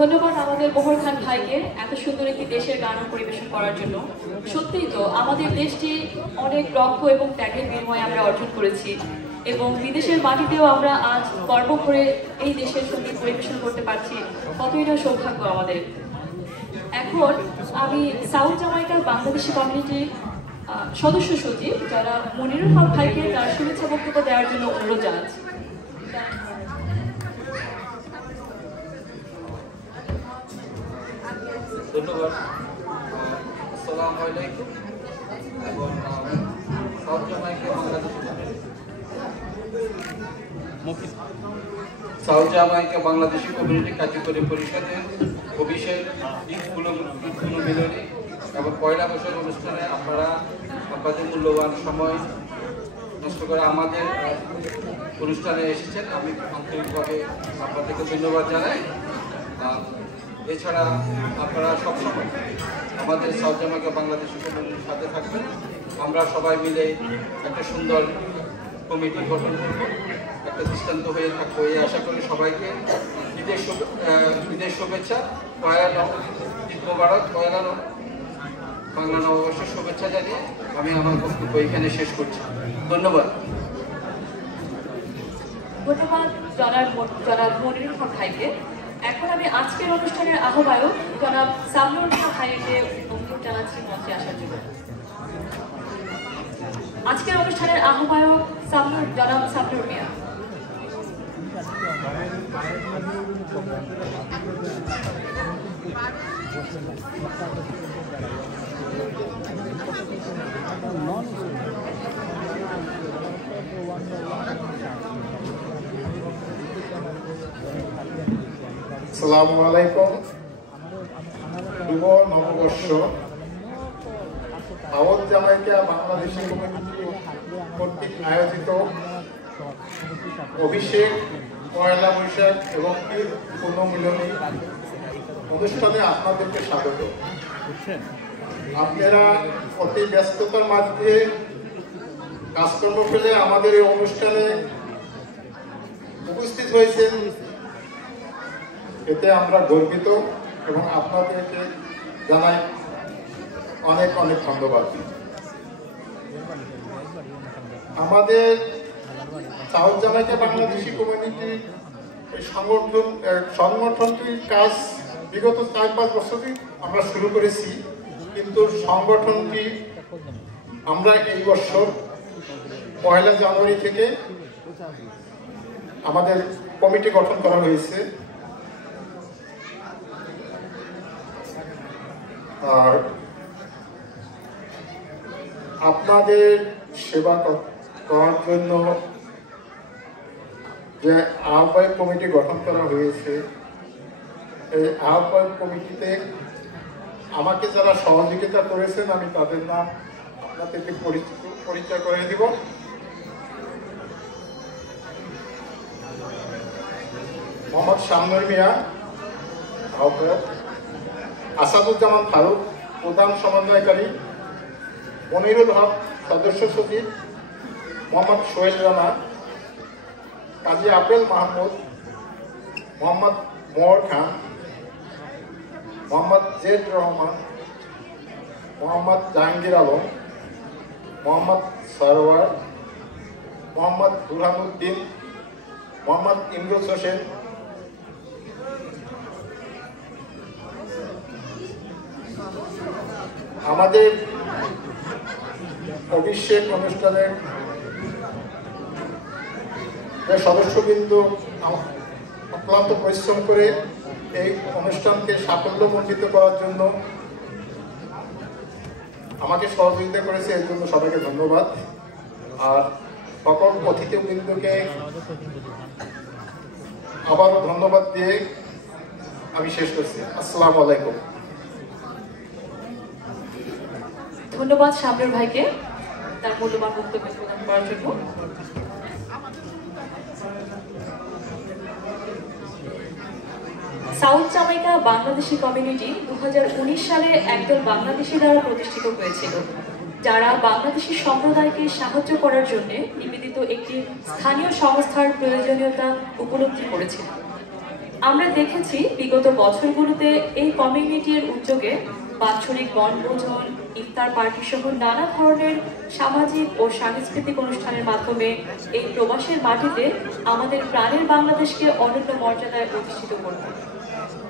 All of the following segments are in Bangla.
ধন্যবাদ আমাদের বহর খান ভাইকে এত সুন্দর একটি দেশের গান পরিবেশন করার জন্য। সত্যিই তো আমাদের দেশটি অনেক রক্ত এবং ত্যাগের বিনিময়ে আমরা অর্জন করেছি এবং বিদেশের মাটিতেও আমরা আজ গর্ব করে এই দেশের সঙ্গীত পরিবেশন করতে পারছি, কতই না সৌভাগ্য আমাদের। এখন আমি সাউথ জামাইকার বাংলাদেশি কমিউনিটির সদস্য সচিব যারা মনিরুল হক ভাইকে তার শুভেচ্ছা বক্তব্য দেওয়ার জন্য অনুরোধ জানাচ্ছি। ধন্যবাদ। আসসালামু আলাইকুম। এবং সাউথ জামাইকা বাংলাদেশি কমিউনিটি কার্যকরী পরিষদের অফিসের ঈদগুলো মিলনী এবং পয়লা বৈশাখ অনুষ্ঠানে আপনারা আপনাদের মূল্যবান সময় নষ্ট করে আমাদের অনুষ্ঠানে এসেছেন। আমি আন্তরিকভাবে আপনাদেরকে ধন্যবাদ জানাই। এছাড়া আপনারা সবসময় আমাদের সাউথ জামাইকা বাংলাদেশি কমিউনিটির সাথে থাকবেন। আমরা সবাই মিলে একটা সুন্দর কমিটি গঠন করব, একটা দৃষ্টান্ত হয়ে থাকবো এই আশা করি। সবাইকে ঈদের শুভেচ্ছা, ঈদ মোবারক, বাংলা নববর্ষের শুভেচ্ছা জানিয়ে আমি আমার বক্তব্য এখানে শেষ করছি। ধন্যবাদ। ধন্যবাদ জনাব মনিরুল হক ভাইকে। এখন আমি আজকের অনুষ্ঠানের আহ্বায়ক জনাব সামনুর মিয়া ভাইকে অনুরোধ জানাচ্ছি মঞ্চে আসার জন্য। আজকের অনুষ্ঠানের আহ্বায়ক জনাব সামনুর মিয়া। আসসালামু আলাইকুম। শুভ নববর্ষ। সাউথ জামাইকা বাংলাদেশি কমিউনিটি কর্তৃক আয়োজিত অভিষেক, পয়লা বৈশাখ এবং ঈদ পুনর্মিলনী অনুষ্ঠানে আপনাদেরকে স্বাগত। আপনারা অতি ব্যস্ততার মাঝে কাজকর্ম ফেলে আমাদের এই অনুষ্ঠানে উপস্থিত হয়েছেন, এতে আমরা গর্বিত এবং আপনাদেরকে জানাই অনেক অনেক ধন্যবাদ। আমাদের সাউথ জামাইকা বাংলাদেশি কমিউনিটির সংগঠনটির কাজ বিগত 4-5 বছরই আমরা শুরু করেছি, কিন্তু সংগঠনটি আমরা এই বছর 1 জানুয়ারি থেকে আমাদের কমিটি গঠন করা হয়েছে। আর আপনাদের সেবা করার জন্য যে আহ্বায়ক কমিটি গঠন করা হয়েছে, এই আহ্বায়ক কমিটিতে আমাকে যারা সহযোগিতা করেছেন আমি তাদের নাম আপনাদেরকে পরিচয় করে দিব। মোহাম্মদ সামনুর মিয়া আহ্বায়ক, আসাদুজ্জামান ফারুক প্রধান সমন্বয়কারী, মনিরুল হক সদস্য সচিব, মোহাম্মদ সোহেল রানা, কাজী আবেল মাহমুদ, মোহাম্মদ মোহর খান, মোহাম্মদ জেড রহমান, মোহাম্মদ জাহাঙ্গীর আলম, মোহাম্মদ সরওয়ার, মোহাম্মদ বুরহানুদ্দিন, মোহাম্মদ ইমরুজ হোসেন, আমাদের অভিষেক অনুষ্ঠানের সদস্যবৃন্দ অক্লান্ত পরিশ্রম করে এই অনুষ্ঠানকে সাফল্যমণ্ডিত করার জন্য আমাকে সহযোগিতা করেছে, এর জন্য সবাইকে ধন্যবাদ। আর সকল অতিথিবৃন্দকে আবারও ধন্যবাদ দিয়ে আমি শেষ করছি। আসসালামু আলাইকুম। ধন্যবাদ সামনুর ভাইকে তার মূল্যবান বক্তব্য প্রদান করার জন্য। সাউথ জামাইকা বাংলাদেশি কমিউনিটি 2019 সালে একদল বাংলাদেশি দ্বারা প্রতিষ্ঠিত হয়েছিল, যারা বাংলাদেশি সম্প্রদায়কে সাহায্য করার জন্য নিবেদিত একটি স্থানীয় সংস্থার প্রয়োজনীয়তা উপলব্ধি করেছিল। আমরা দেখেছি বিগত বছরগুলোতে এই কমিউনিটির উদ্যোগে বাৎসরিক বনভোজন, ইফতার পার্টি সহ নানা ধরনের সামাজিক ও সাংস্কৃতিক অনুষ্ঠানের মাধ্যমে এই প্রবাসের মাটিতে আমাদের প্রাণের বাংলাদেশকে অনন্য মর্যাদায় প্রতিষ্ঠিত করবে।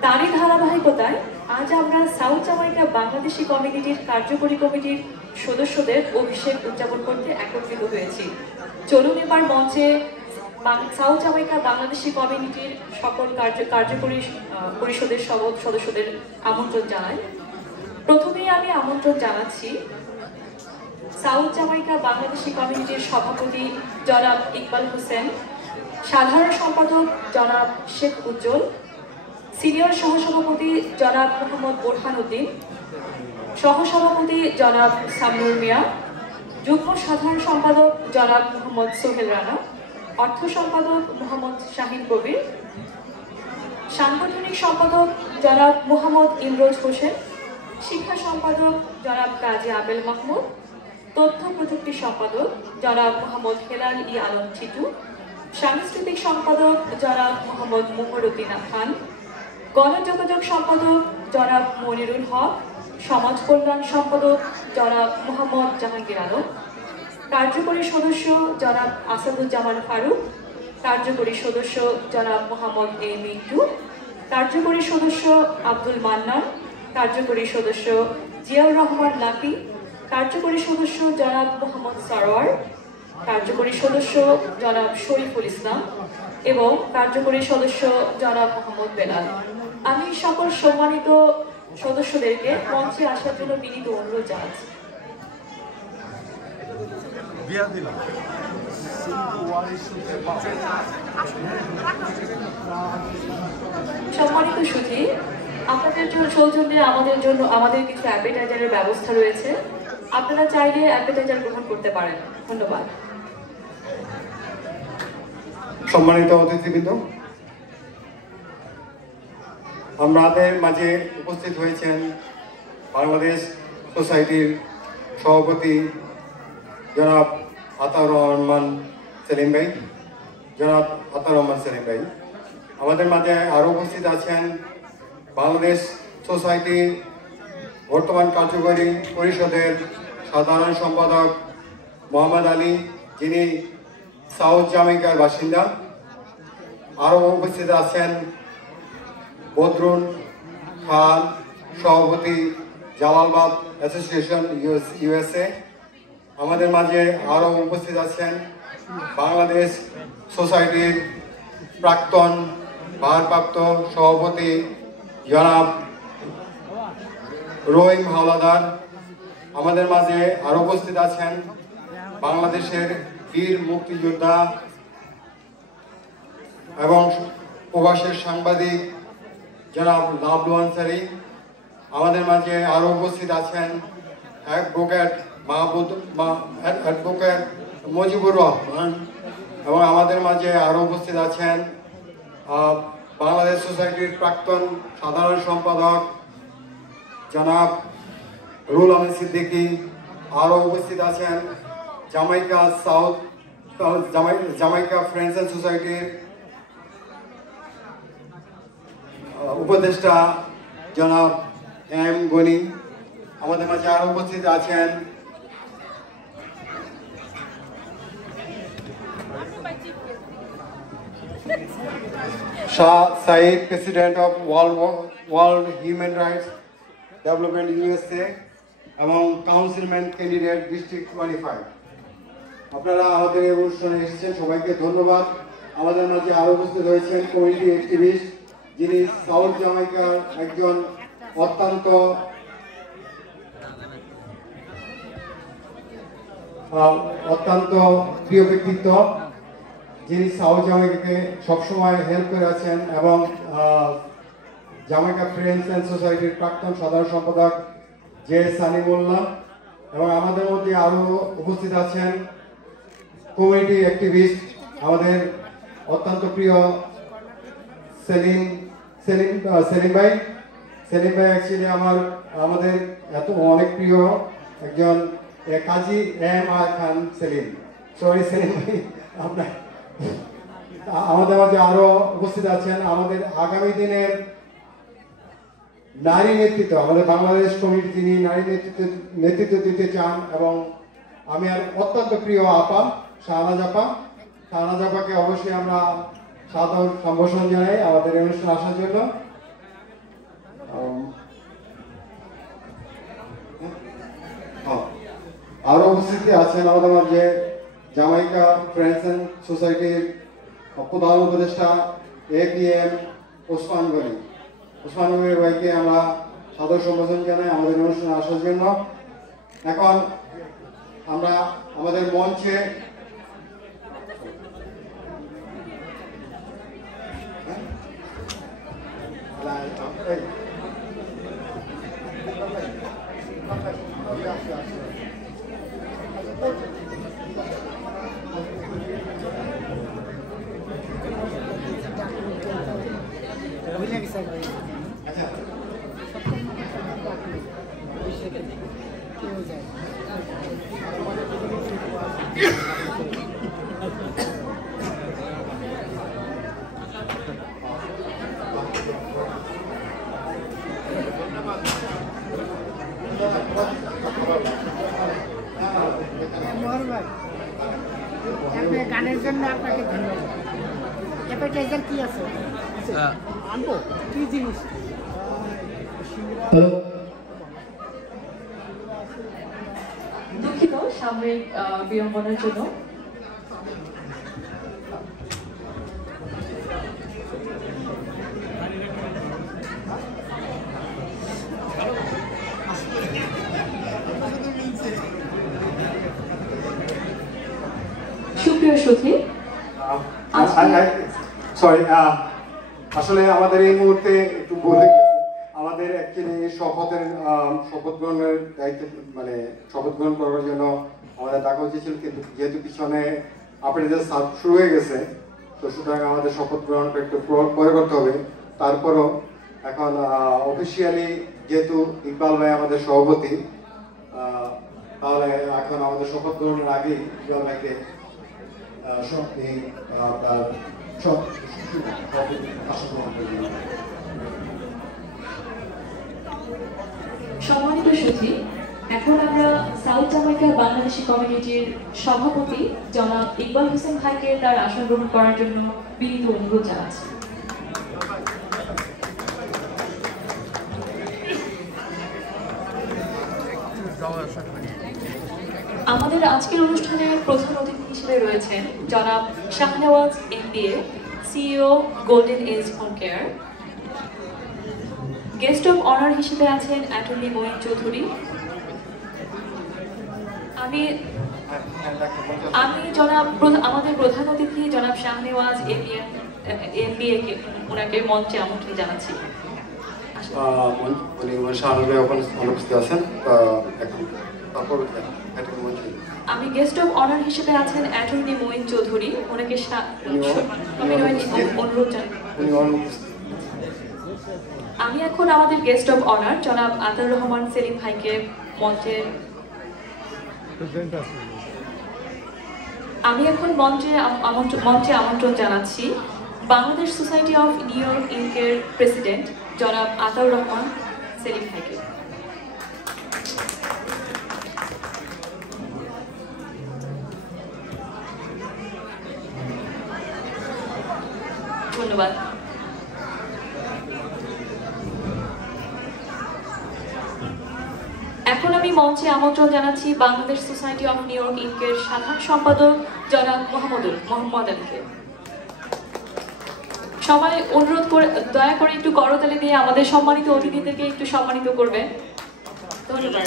তারই ধারাবাহিকতায় আজ আমরা সাউথ জামাইকা বাংলাদেশি কমিউনিটির কার্যকরী কমিটির সদস্যদের অভিষেক উদযাপন করতে একত্রিত হয়েছি। চলুন এবার মঞ্চে সাউথ জামাইকা বাংলাদেশি কমিউনিটির সকল কার্যকরী পরিষদের সদস্যদের আমন্ত্রণ জানাই। প্রথমেই আমি আমন্ত্রণ জানাচ্ছি সাউথ জামাইকা বাংলাদেশি কমিউনিটির সভাপতি জনাব ইকবাল হোসেন, সাধারণ সম্পাদক জনাব শেখ উজ্জ্বল, সিনিয়র সহসভাপতি জনাব মোহাম্মদ বোরহানুদ্দিন, সহসভাপতি জনাব সামনুর মিয়া, যুগ্ম সাধারণ সম্পাদক জনাব মোহাম্মদ সোহেল রানা, অর্থ সম্পাদক মোহাম্মদ শাহিন কবির, সাংগঠনিক সম্পাদক জনাব মোহাম্মদ ইমরোজ হোসেন, শিক্ষা সম্পাদক জনাব কাজী আবেল মাহমুদ, তথ্য প্রযুক্তি সম্পাদক জনাব মোহাম্মদ হেলাল ই আলম চিটু, সাংস্কৃতিক সম্পাদক জনাব মোহাম্মদ মোহরুদ্দিন খান, গণযোগাযোগ সম্পাদক জনাব মনিরুল হক, সমাজ কল্যাণ সম্পাদক জনাব মোহাম্মদ জাহাঙ্গীর আলম, কার্যকরী সদস্য জনাব আসাদুজ্জামান ফারুক, কার্যকরী সদস্য জনাব মোহাম্মদ এ মিন্টু, কার্যকরী সদস্য আব্দুল মান্নান, কার্যকরী সদস্য জিয়াউর রহমান লাকি, কার্যকরী সদস্য জনাব মোহাম্মদ সরোয়ার, কার্যকরী সদস্য জনাব শরীফুল ইসলাম এবং কার্যকরী সদস্য জনাব মোহাম্মদ বেলাল। আমি সকল সম্মানিত সদস্যদেরকে মঞ্চে আসার জন্য বিনীত অনুরোধ জানাচ্ছি। সম্মানিত সুধী, আপনাদের জন্য সৌজন্যে আমাদের কিছু অ্যাপেটাইজারের ব্যবস্থা রয়েছে। আপনারা চাইলে অ্যাপেটাইজার গ্রহণ করতে পারেন। ধন্যবাদ। সম্মানিত অতিথিবৃন্দ, আমাদের মাঝে উপস্থিত হয়েছেন বাংলাদেশ সোসাইটির সভাপতি জনাব আতাউর রহমান সেলিম ভাই। আমাদের মাঝে আরও উপস্থিত আছেন বাংলাদেশ সোসাইটির বর্তমান কার্যকরী পরিষদের সাধারণ সম্পাদক মোহাম্মদ আলী, যিনি সাউথ জামাইকার বাসিন্দা। আরও উপস্থিত আছেন বদরুল খান, সভাপতি জালালবাদ অ্যাসোসিয়েশন ইউএসএ। আমাদের মাঝে আরও উপস্থিত আছেন বাংলাদেশ সোসাইটির প্রাক্তন ভারপ্রাপ্ত সভাপতি জনাব রহিম হাওলাদার। আমাদের মাঝে আরও উপস্থিত আছেন বাংলাদেশের বীর মুক্তিযোদ্ধা এবং প্রবাসের সাংবাদিক জনাব লাবলু আনসারি। আমাদের মাঝে আরও উপস্থিত আছেন অ্যাডভোকেট মুজিবুর রহমান এবং আমাদের মাঝে আরও উপস্থিত আছেন বাংলাদেশ সোসাইটির প্রাক্তন সাধারণ সম্পাদক জনাব রুল আমিন সিদ্দিকী। আরও উপস্থিত আছেন জামাইকা ফ্রেন্ডস অ্যান্ড সোসাইটির উপদেষ্টা জনাব এম গনি। আমাদের মাঝে আরও উপস্থিত আছেন Shah Saeed, president of world human rights development USA এবং কাউন্সিলম্যান ক্যান্ডিডেট ডিস্ট্রিক্ট 25। আপনারা আমাদের এই অনুষ্ঠানে এসেছেন, সবাইকে ধন্যবাদ। আমাদের মাঝে আরও উপস্থিত হয়েছেন কমিউনিটি অ্যাক্টিভিস্ট, যিনি সাউথ জামাইকার একজন অত্যন্ত প্রিয় ব্যক্তিত্ব, যিনি সাউথ জামাইকাকে সবসময় হেল্প করে আছেন, এবং জামাইকা ফ্রেন্ডস অ্যান্ড সোসাইটির প্রাক্তন সাধারণ সম্পাদক জে সানিমুল্লাহ। এবং আমাদের মধ্যে আরও উপস্থিত আছেন কমিউনিটি অ্যাক্টিভিস্ট আমাদের অত্যন্ত প্রিয় সেলিম ভাই। অ্যাকচুয়ালি আমাদের অনেক প্রিয় একজন কাজী এম আর খান সেলিম। সরি সেলিম ভাই, আপনার আমাদের মাঝে আরো উপস্থিত আছেন আমাদের আগামী দিনের নারী নেতৃত্ব, আমাদের বাংলাদেশ কমিটি যিনি নারী নেতৃত্ব দিতে চান, এবং আমি আর অত্যন্ত প্রিয় আপা শাহনাজ আপাকে অবশ্যই আমরা সাদর সম্ভাষণ জানাই আমাদের এই অনুষ্ঠানে আসার জন্য। আরো উপস্থিতি আছেন আমাদের মাঝে জামাইকা ফ্রেন্ডস অ্যান্ড সোসাইটির প্রধান উপদেষ্টা APM ওসমান গনি ভাইকে আমরা সাদর সম্ভাষণ জানাই আমাদের অনুষ্ঠানে আসার জন্য। এখন আমরা আমাদের মঞ্চে গানের জন্য আপনাকে ধন্যবাদ। অ্যাপেটাইজার কি আছে? আনবো কি জিনিস? দুঃখিত সাময়িক বিড়ম্বনার জন্য। সুপ্রিয় সুধী, সরি, আসলে আমাদের এই মুহূর্তে একটু বলে গেছি, আমাদের অ্যাকচুয়ালি শপথ গ্রহণের দায়িত্ব, মানে শপথ গ্রহণ করার জন্য আমাদের ডাকা উচিত ছিল, কিন্তু যেহেতু পিছনে আপনাদের শুরু হয়ে গেছে, তো সুতরাং আমাদের শপথ গ্রহণটা একটু পরে করতে হবে। তারপরও এখন অফিসিয়ালি যেহেতু ইকবাল ভাই আমাদের সভাপতি, তাহলে এখন আমাদের শপথ গ্রহণের আগেই ইকবাল ভাইকে সম্মানিত সুধী, এখন আমরা সাউথ জামাইকা বাংলাদেশি কমিউনিটির সভাপতি জনাব ইকবাল হোসেন ভাইকে তার আসন গ্রহণ করার জন্য বিনীত অনুরোধ জানাচ্ছি। আমাদের আজকের অনুষ্ঠানের প্রধান অতিথি হিসেবে রয়েছেন জনাব Shahnewaz MBA, CEO golden age home care. Guest of honour হিসেবে আছেন অ্যাটর্নি মঈন চৌধুরী। আমি আমাদের প্রধান অতিথি জনাব শাহনেওয়াজ MBA কে ওনাকে মঞ্চে আমন্ত্রণ জানাচ্ছি। আমি গেস্ট অফ অনার হিসেবে আছেন অ্যাটর্নি মঈন চৌধুরী, ওনাকে অনুরোধ জানাই। আমি এখন আমাদের গেস্ট অফ অনার জনাব আতাউর রহমান সেলিম ভাইকে মঞ্চে আমন্ত্রণ জানাচ্ছি Bangladesh society of New York ইনকের প্রেসিডেন্ট জনাব আতাউর রহমান সেলিম ভাইকে। ধন্যবাদ। এখন আমি মঞ্চে আমন্ত্রণ জানাচ্ছি Bangladesh society of New York ইনকের সাধারণ সম্পাদক জনাব মোহাম্মদ আলীকে। সবাই অনুরোধ করে দয়া করে একটু করতালি দিয়ে আমাদের সম্মানিত অতিথিদেরকে একটু সম্মানিত করবেন। ধন্যবাদ।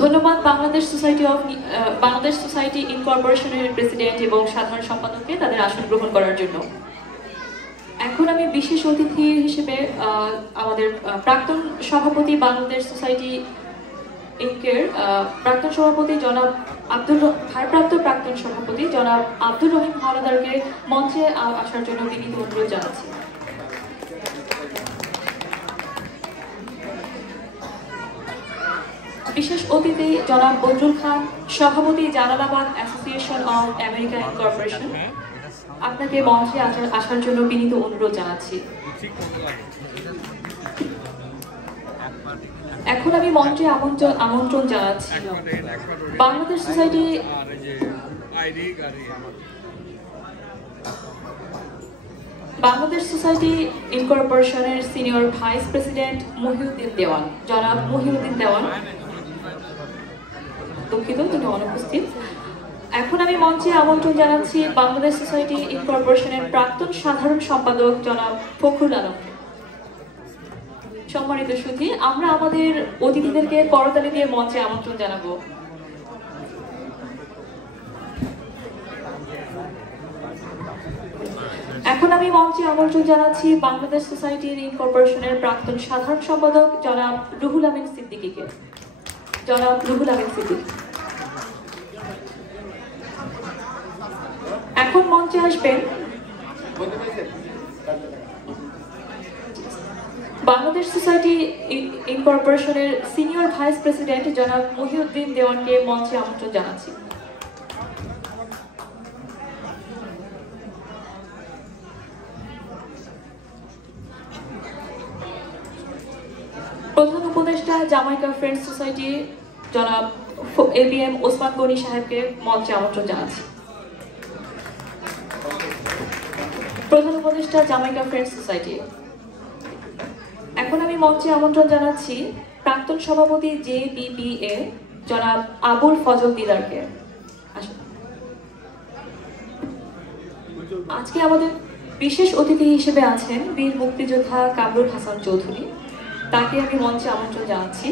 ধন্যবাদ বাংলাদেশ সোসাইটি ইনকর্পোরেশনের প্রেসিডেন্ট এবং সাধারণ সম্পাদককে তাদের আসন গ্রহণ করার জন্য। এখন আমি বিশেষ অতিথি হিসেবে আমাদের প্রাক্তন সভাপতি বাংলাদেশ সোসাইটি ইনকের প্রাক্তন সভাপতি জনাব ভারপ্রাপ্ত প্রাক্তন সভাপতি জনাব আব্দুর রহিম হাওলাদারকে মঞ্চে আসার জন্য বিনীত অনুরোধ জানাচ্ছি। বিশেষ অতিথি জনাব বদরুল খান, সভাপতি Jalalabad association of America incorporation, আপনাকে মঞ্চে আসার জন্য বিনীত অনুরোধ জানাচ্ছি। এখন আমি মঞ্চে আমন্ত্রণ জানাচ্ছি বাংলাদেশ সোসাইটি ইনকর্পোরেশনের senior vice president Mohiuddin Dewan, জনাব মহিউদ্দিন দেওয়ান, দুঃখিত তিনি অনুপস্থিত। এখন আমি মঞ্চে আমন্ত্রণ জানাচ্ছি বাংলাদেশ সোসাইটি ইনকর্পোরেশনের প্রাক্তন সাধারণ সম্পাদক জনাব ফখরুল আলমকে। সম্মানিত সুধী, আমরা আমাদের অতিথিদেরকে করতালি দিয়ে মঞ্চে আমন্ত্রণ জানাবো। এখন আমি মঞ্চে আমন্ত্রণ জানাচ্ছি বাংলাদেশ সোসাইটি ইনকর্পোরেশনের প্রাক্তন সাধারণ সম্পাদক জনাব রুহুল আমিন সিদ্দিকীকে। জনাব রুহুল আমিন সিদ্দিকী। এখন মঞ্চে আসবেন বাংলাদেশ সোসাইটি ইনকর্পোরেশনের সিনিয়র ভাইস প্রেসিডেন্ট জনাব মহিউদ্দিন দেওয়ানকে মঞ্চে আমন্ত্রণ জানাচ্ছি। প্রধান উপদেষ্টা জামাইকা ফ্রেন্ডস সোসাইটি জনাব ABM ওসমান গনি সাহেবকে মঞ্চে আমন্ত্রণ জানাচ্ছি। প্রধান উপদেষ্টা জামাইকা ফ্রেন্ডস সোসাইটি। এখন আমি মঞ্চে আমন্ত্রণ জানাচ্ছি প্রাক্তন সভাপতি JBPA জনাব আবুল ফজল দিদারকে। আজকে আমাদের বিশেষ অতিথি হিসেবে আছেন বীর মুক্তিযোদ্ধা কামরুল হাসান চৌধুরী, তাকে আমি মঞ্চে আমন্ত্রণ জানাচ্ছি।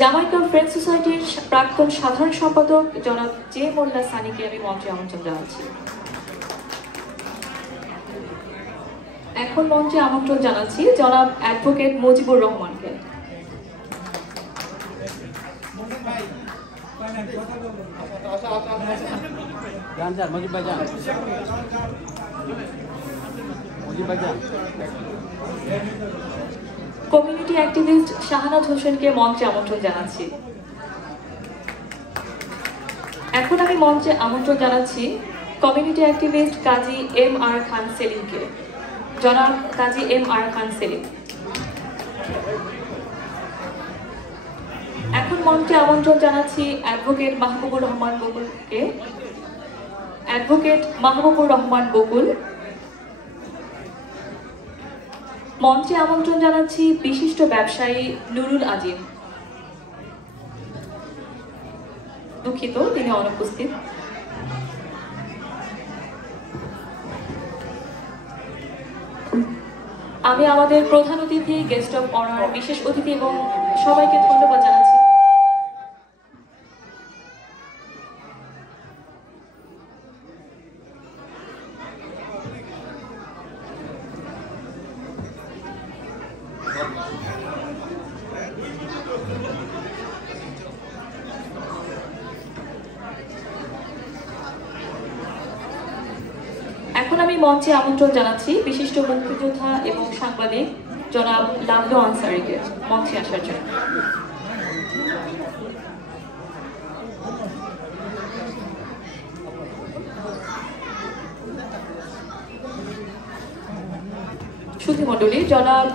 জামাইকা ফ্রেন্ডস সোসাইটির প্রাক্তন সাধারণ সম্পাদক জনাব জে মোল্লা সানিকে আমি মঞ্চে আমন্ত্রণ জানাচ্ছি। এখন মঞ্চে আমন্ত্রণ জানাচ্ছি জনাব অ্যাডভোকেট মুজিবুর রহমানকে। কমিউনিটি অ্যাক্টিভিস্ট শাহানাত হোসেনকে মঞ্চে আমন্ত্রণ জানাচ্ছি। এখন আমি মঞ্চে আমন্ত্রণ জানাচ্ছি কমিউনিটি অ্যাক্টিভিস্ট কাজী MR খান সেলিমকে। জনাব কাজী MR খান সেলিম। এখন মঞ্চে আমন্ত্রণ জানাচ্ছি অ্যাডভোকেট মাহবুবুর রহমান বকুলকে। অ্যাডভোকেট মাহবুবুর রহমান বকুল। মঞ্চে আমন্ত্রণ জানাচ্ছি বিশিষ্ট ব্যবসায়ী নুরুল আজিম। দুঃখিত, তিনি অনুপস্থিত। আমি আমাদের প্রধান অতিথি, গেস্ট অফ অনার, বিশেষ অতিথি এবং সবাইকে ধন্যবাদ জানাচ্ছি। এখন আমি মঞ্চে আমন্ত্রণ জানাচ্ছি বিশিষ্ট মুক্তিযোদ্ধা এবং সাংবাদিক জনাব লাবলু আনসারীকে মঞ্চে আসার জন্য। সুধীমণ্ডলী, জনাব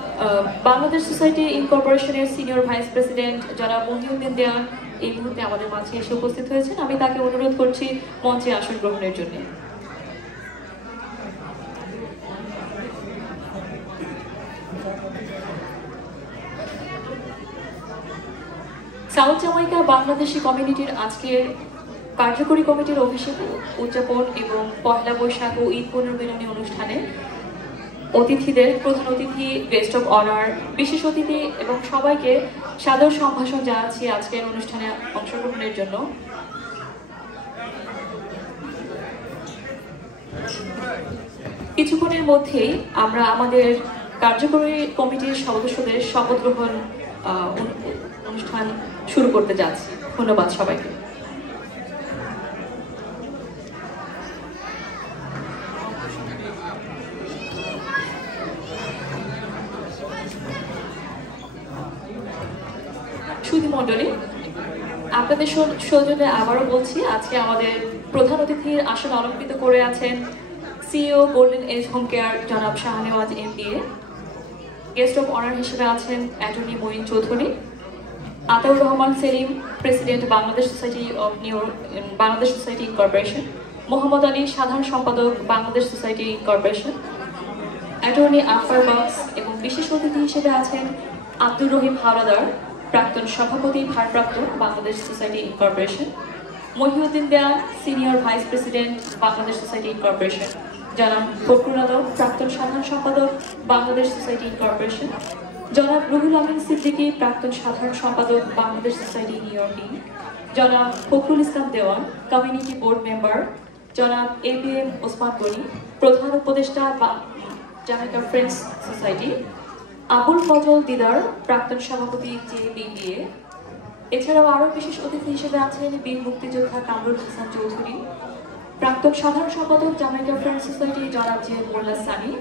বাংলাদেশ সোসাইটি ইনকর্পোরেশনের সিনিয়র ভাইস প্রেসিডেন্ট জনাব মহিউদ্দিন দেওয়ান এই মুহূর্তে আমাদের মাঝে এসে উপস্থিত হয়েছেন। আমি তাকে অনুরোধ করছি মঞ্চে আসন গ্রহণের জন্য। সাউথ জামাইকা বাংলাদেশি কমিউনিটির আজকের কার্যকরী কমিটির অভিষেক উদযাপন এবং পহেলা বৈশাখ ও ঈদ পুনর্মিলনী অনুষ্ঠানে অতিথিদের, প্রধান অতিথি, গেস্ট অফ অনার, বিশেষ অতিথি এবং সবাইকে সাদর সম্ভাষণ জানাচ্ছি আজকের অনুষ্ঠানে অংশগ্রহণের জন্য। কিছুক্ষণের মধ্যেই আমরা আমাদের কার্যকরী কমিটির সদস্যদের শপথ গ্রহণ অনুষ্ঠান শুরু করতে যাচ্ছি। ধন্যবাদ সবাইকে। সুধীমণ্ডলী, আপনাদের সৌজন্যে আবারও বলছি, আজকে আমাদের প্রধান অতিথির আসন অলঙ্কৃত করে আছেন CEO golden age home care জনাব Shahnewaz MBA। Guest of honour হিসেবে আছেন attorney Moin Chowdhury, Ataur Rahman Selim, president Bangladesh society incorporation, Mohammad Ali, সাধারণ সম্পাদক বাংলাদেশ সোসাইটি ইনকর্পোরেশন, অ্যাটর্নি আফার বক্স এবং বিশেষ অতিথি হিসেবে আছেন আব্দুর রহিম হাওলাদার, প্রাক্তন সভাপতি ভারপ্রাপ্ত Bangladesh society incorporation, Mohiuddin Dewan, senior vice president Bangladesh society incorporation, জনাব ফখরুল আলম, প্রাক্তন সাধারণ সম্পাদক বাংলাদেশ সোসাইটি ইনকর্পোরেশন, জনাব রুহুল আমিন সিদ্দিকী, প্রাক্তন সাধারণ সম্পাদক বাংলাদেশ সোসাইটি নিউ ইয়র্ক, জনাব Fakhrul Islam Dewan, community board member, জনাব APM ওসমান গনি, প্রধান উপদেষ্টা Jamaica friends society, Abul Fazal Didar, প্রাক্তন সভাপতি JBBA। এছাড়াও আরও বিশেষ অতিথি হিসেবে আছেন বীর মুক্তিযোদ্ধা কামরুল হাসান চৌধুরী, প্রাক্তন সাধারণ সম্পাদক জামাইকা ফ্রেন্ডস সোসাইটি জনাব J Molla Sunny,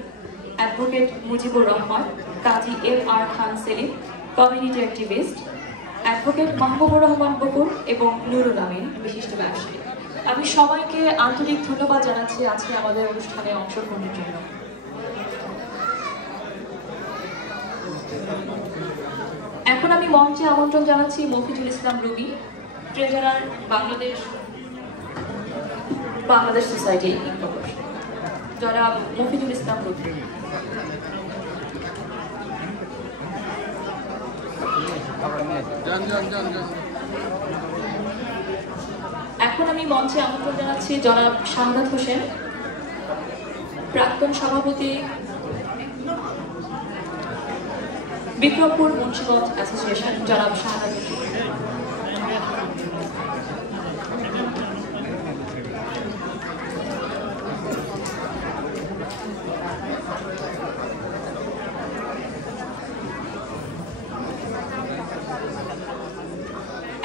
advocate Mujibur Rahman, Kazi MR Khan Selim, community activist, advocate Mahbubur Rahman Bakul এবং নুরুল আমিন, বিশিষ্ট ব্যবসায়ী। আমি সবাইকে আন্তরিক ধন্যবাদ জানাচ্ছি আজকে আমাদের অনুষ্ঠানে অংশগ্রহণের জন্য। এখন আমি মঞ্চে আমন্ত্রণ জানাচ্ছি Mofizul Islam Ruby, treasurer Bangladesh society incorporation. জনাব মফিজুল ইসলাম রুবি। এখন আমি মঞ্চে আমন্ত্রণ জানাচ্ছি জনাব শাহাদাত হোসেন, প্রাক্তন সভাপতি বিক্রমপুর মুন্সিগঞ্জ অ্যাসোসিয়েশন, জনাব শাহাদাত হোসেন।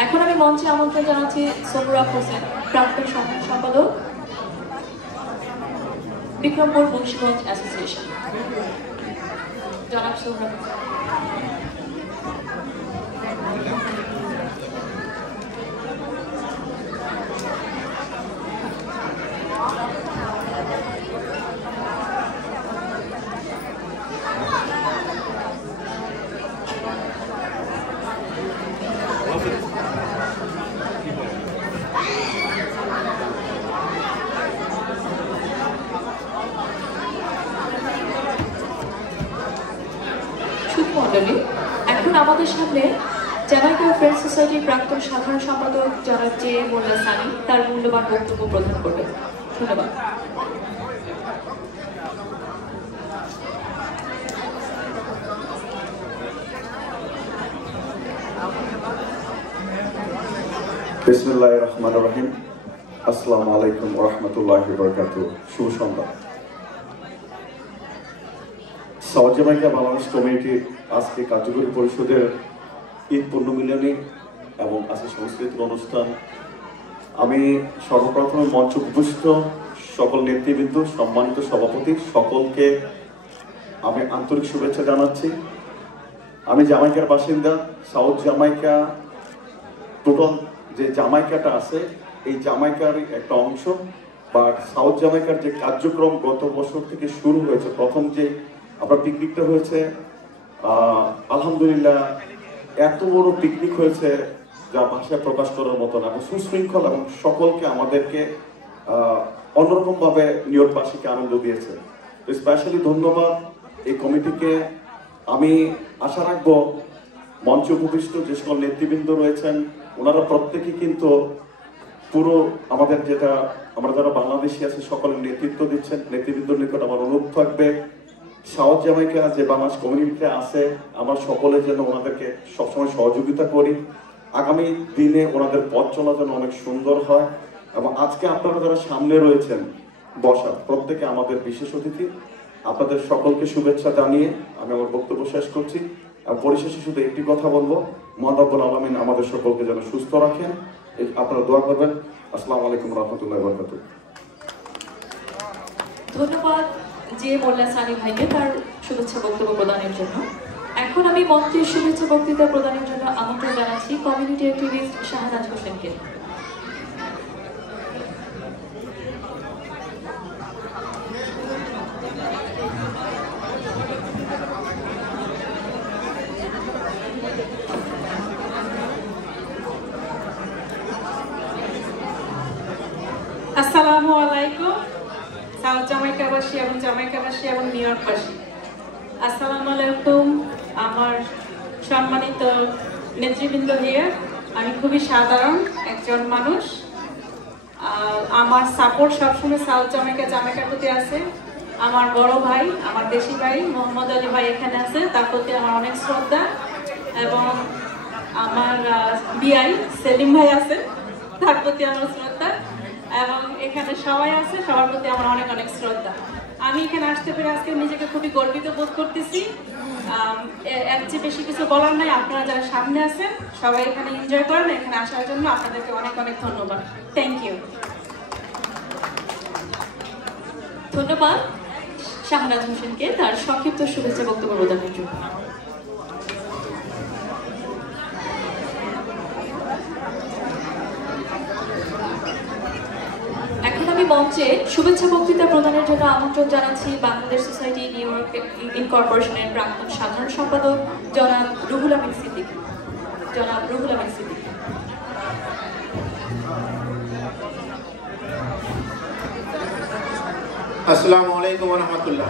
এখন আমি মঞ্চে আমন্ত্রণ জানাচ্ছি সোহরাব হোসেন, প্রাক্তন সাধারণ সম্পাদক বিক্রমপুর মুন্সিগঞ্জ অ্যাসোসিয়েশন, জনাব সোহরাব হোসেন। মণ্ডলী, এখন আমাদের সামনে জামাইকা ফ্রেন্ডস সোসাইটির প্রাক্তন সাধারণ সম্পাদক জনাব জে মোল্লা সানি তার মূল্যবান বক্তব্য প্রদান করবেন। ধন্যবাদ। বিসমিল্লাহির রহমানির রহিম। আসসালামু আলাইকুম ওয়া রাহমাতুল্লাহি ওয়া বারাকাতুহু। শুভ সন্ধ্যা। সাউথ জামাইকা বাংলাদেশ কমিউনিটির আজকে কার্যকরী পরিষদের ঈদ পুণ্যমিলনী এবং আজকে সাংস্কৃতিক অনুষ্ঠান। আমি সর্বপ্রথমে মঞ্চ উপস্থিত সকল নেতৃবৃন্দ, সম্মানিত সভাপতি সকলকে আমি আন্তরিক শুভেচ্ছা জানাচ্ছি। আমি জামাইকার বাসিন্দা। সাউথ জামাইকা টোটাল যে জামাইকাটা আছে এই জামাইকার একটা অংশ, বা সাউথ জামাইকার যে কার্যক্রম গত বছর থেকে শুরু হয়েছে, প্রথম যে আপনার পিকনিকটা হয়েছে, আলহামদুলিল্লাহ এত বড় পিকনিক হয়েছে যা ভাষায় প্রকাশ করার মতো না, এবং সুশৃঙ্খল এবং সকলকে আমাদেরকে অন্যরকমভাবে নিউ ইয়র্কবাসীকে আনন্দ দিয়েছে। তো স্পেশালি ধন্যবাদ এই কমিটিকে। আমি আশা রাখবো মঞ্চে উপবিষ্ট যে সকল নেতৃবৃন্দ রয়েছেন ওনারা প্রত্যেকেই কিন্তু পুরো আমাদের যেটা আমরা যারা বাংলাদেশি আছে সকলের নেতৃত্ব দিচ্ছেন। নেতৃবৃন্দর নিকট আমার অনুরোধ থাকবে সাউথ জামাইকা যে বাংলাদেশ কমিউনিটিতে আছে আমরা সকলে যেন ওনাদেরকে সবসময় সহযোগিতা করি, আগামী দিনে ওনাদের পথ চলা যেন অনেক সুন্দর হয়। এবং আজকে আপনারা যারা সামনে রয়েছেন বসা প্রত্যেকে আমাদের বিশেষ অতিথি, আপনাদের সকলকে শুভেচ্ছা জানিয়ে আমি আমার বক্তব্য শেষ করছি। আর পরিশেষে শুধু একটি কথা বলবো, মহান রব্বুল আলামিন আমাদের সকলকে যেন সুস্থ রাখেন, আপনারা দোয়া করবেন। আসসালামু আলাইকুম রহমতুল্লাহি ওয়া বারাকাতুহু। ধন্যবাদ জে মোল্লা সানি ভাইকে তার শুভেচ্ছা বক্তব্য প্রদানের জন্য। এখন আমি মঞ্চের শুভেচ্ছা বক্তৃতা প্রদানের জন্য আমন্ত্রণ জানাচ্ছি কমিউনিটি অ্যাক্টিভিস্ট শাহাদাত হোসেনকে। আসসালামু আলাইকুম সাউথ জামাইকাবাসী এবং জামাইকাবাসী এবং নিউ ইয়র্কবাসী, আসসালামু আলাইকুম। আমার সম্মানিত নেতৃবৃন্দ হিয়ার, আমি খুবই সাধারণ একজন মানুষ। আমার সাপোর্ট সবসময় সাউথ জামাইকার প্রতি আছে। আমার বড় ভাই, আমার দেশি ভাই মোহাম্মদ আলী ভাই এখানে আছে, তার প্রতি আমার অনেক শ্রদ্ধা। এবং আমার বিআই সেলিম ভাই আছে, তার প্রতি আমার শ্রদ্ধা। এবং এখানে সবাই আছে, সবার প্রতি আমার অনেক অনেক শ্রদ্ধা। আমি এখানে আসতে পেরে আজকে নিজেকে খুবই গর্বিত বোধ করতেছি। এর চেয়ে বেশি কিছু বলার নাই। আপনারা যারা সামনে আছেন সবাই এখানে এনজয় করেন। এখানে আসার জন্য আপনাদেরকে অনেক অনেক ধন্যবাদ। Thank you. ধন্যবাদ শাহনাজ হোসেনকে তার সংক্ষিপ্ত শুভেচ্ছা বক্তব্য প্রদানের জন্য। এখন আমি মঞ্চে শুভেচ্ছা বক্তৃতা প্রদানের জন্য আমন্ত্রণ জানাচ্ছি বাংলাদেশ সোসাইটি নিউ ইয়র্ক ইনকর্পোরেশনের প্রাক্তন সাধারণ সম্পাদক জনাব রুহুল আমিন সিদ্দিকী। আসসালামু আলাইকুম ওয়া রাহমাতুল্লাহ।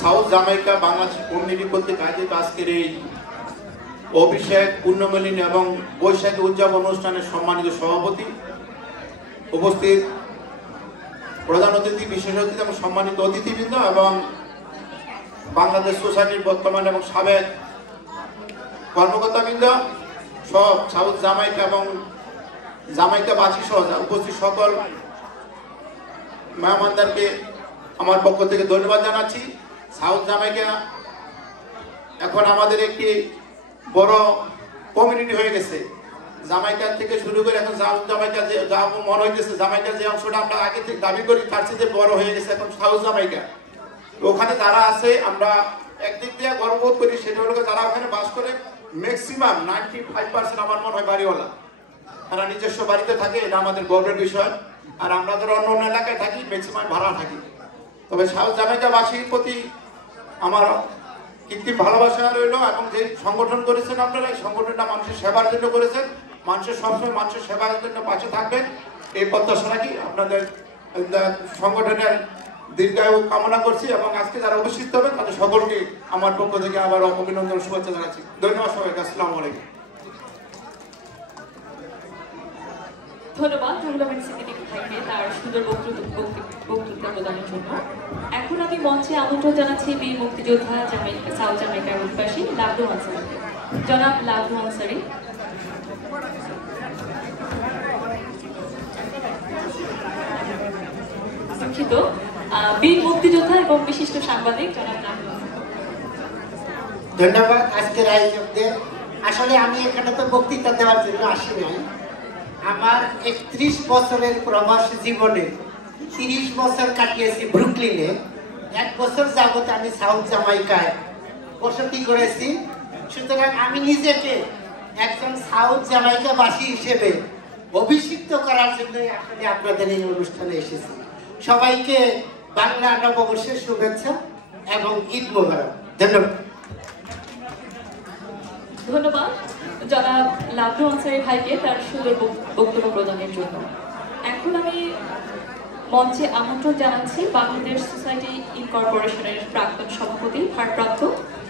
সাউথ জামাইকা বাংলাদেশ কমিউনিটি কর্তৃক আয়োজিত আজকের এই অভিষেক, পুণ্যমিলনী এবং বৈশাখী উদযাপন অনুষ্ঠানের সম্মানিত সভাপতি, উপস্থিত প্রধান অতিথি, বিশেষ অতিথি এবং সম্মানিত অতিথিবৃন্দ এবং বাংলাদেশ সোসাইটির বর্তমান এবং সাবেক কর্মকর্তাবৃন্দ সব সাউথ জামাইকা এবং জামাইকাবাসী সহ উপস্থিত সকল মেহমানদেরকে আমার পক্ষ থেকে ধন্যবাদ জানাচ্ছি। সাউথ জামাইকা এখন আমাদের একটি বড় কমিউনিটি হয়ে গেছে। জামাইকার থেকে শুরু করে এখন সাউথ জামাইকা যে যা মনে হইতেছে, জামাইকার যে অংশটা আমরা আগে থেকে দাবি করি তার চেয়ে বড় হয়ে গেছে এখন সাউথ জামাইকা। তো ওখানে যারা আছে আমরা একদিক দিয়ে গর্ববোধ করি, সেটা হলো যারা ওখানে বাস করে ম্যাক্সিমাম 95% আমার মনে হয় বাড়িওয়ালা, তারা নিজস্ব বাড়িতে থাকে, এটা আমাদের গর্বের বিষয়। আর আমরা যারা অন্য অন্য এলাকায় থাকি ম্যাক্সিমাম ভাড়া থাকি। তবে সাউথ জামাইকাবাসীর প্রতি আমার কৃত্রিম ভালোবাসা রইল এবং যে সংগঠন করেছেন আপনারা, এই সংগঠনটা মানুষের সেবার জন্য করেছেন। মানুষের সবসময় মানুষের সেবার জন্য পাশে থাকবেন, এই প্রত্যাশা রাখি। আপনাদের সংগঠনের দীর্ঘায়ু কামনা করছি এবং আজকে যারা অভিষিক্ত হবেন তাদের সকলকে আমার পক্ষ থেকে আবার অভিনন্দন, শুভেচ্ছা জানাচ্ছি। ধন্যবাদ সবাইকে। আসসালামু আলাইকুম। ধন্যবাদ রুহুল আমিন সিদ্দিকী ভাইকে তার সুন্দর বক্তৃতা প্রদানের জন্য। এখন আমি মঞ্চে আমন্ত্রণ জানাচ্ছি বীর মুক্তিযোদ্ধা সাউথ জামাইকার অধিবাসী লাভলু আনসারি, জনাব লাভলু আনসারি। দুঃখিত, বীর মুক্তিযোদ্ধা এবং বিশিষ্ট সাংবাদিক জনাব লাভলু আনসারি। ধন্যবাদ আজকের আয়োজকদের। আসলে আমি এখানে তো বক্তৃতা দেওয়ার জন্য আসি নাই। আমার 31 বছরের প্রবাসী জীবনে 30 বছর কাটিয়েছি ব্রুকলিনে। 1 বছর যাবত আমি সাউথ জামাইকায় বসতি করেছি। সুতরাং আমি নিজেকে একজন সাউথ জামাইকাবাসী হিসেবে অভিষিক্ত করার জন্য আসলে আপনাদের এই অনুষ্ঠানে এসেছি। সবাইকে বাংলা নববর্ষের শুভেচ্ছা এবং ঈদ মোবারক। ধন্যবাদ। ধন্যবাদ জনাব লাভলু আনসারি ভাইকে তার সুন্দর বক্তব্য প্রদানের জন্য। এখন আমি মঞ্চে আমন্ত্রণ জানাচ্ছি বাংলাদেশ সোসাইটি ইনকর্পোরেশনের প্রাক্তন সভাপতি ভারপ্রাপ্ত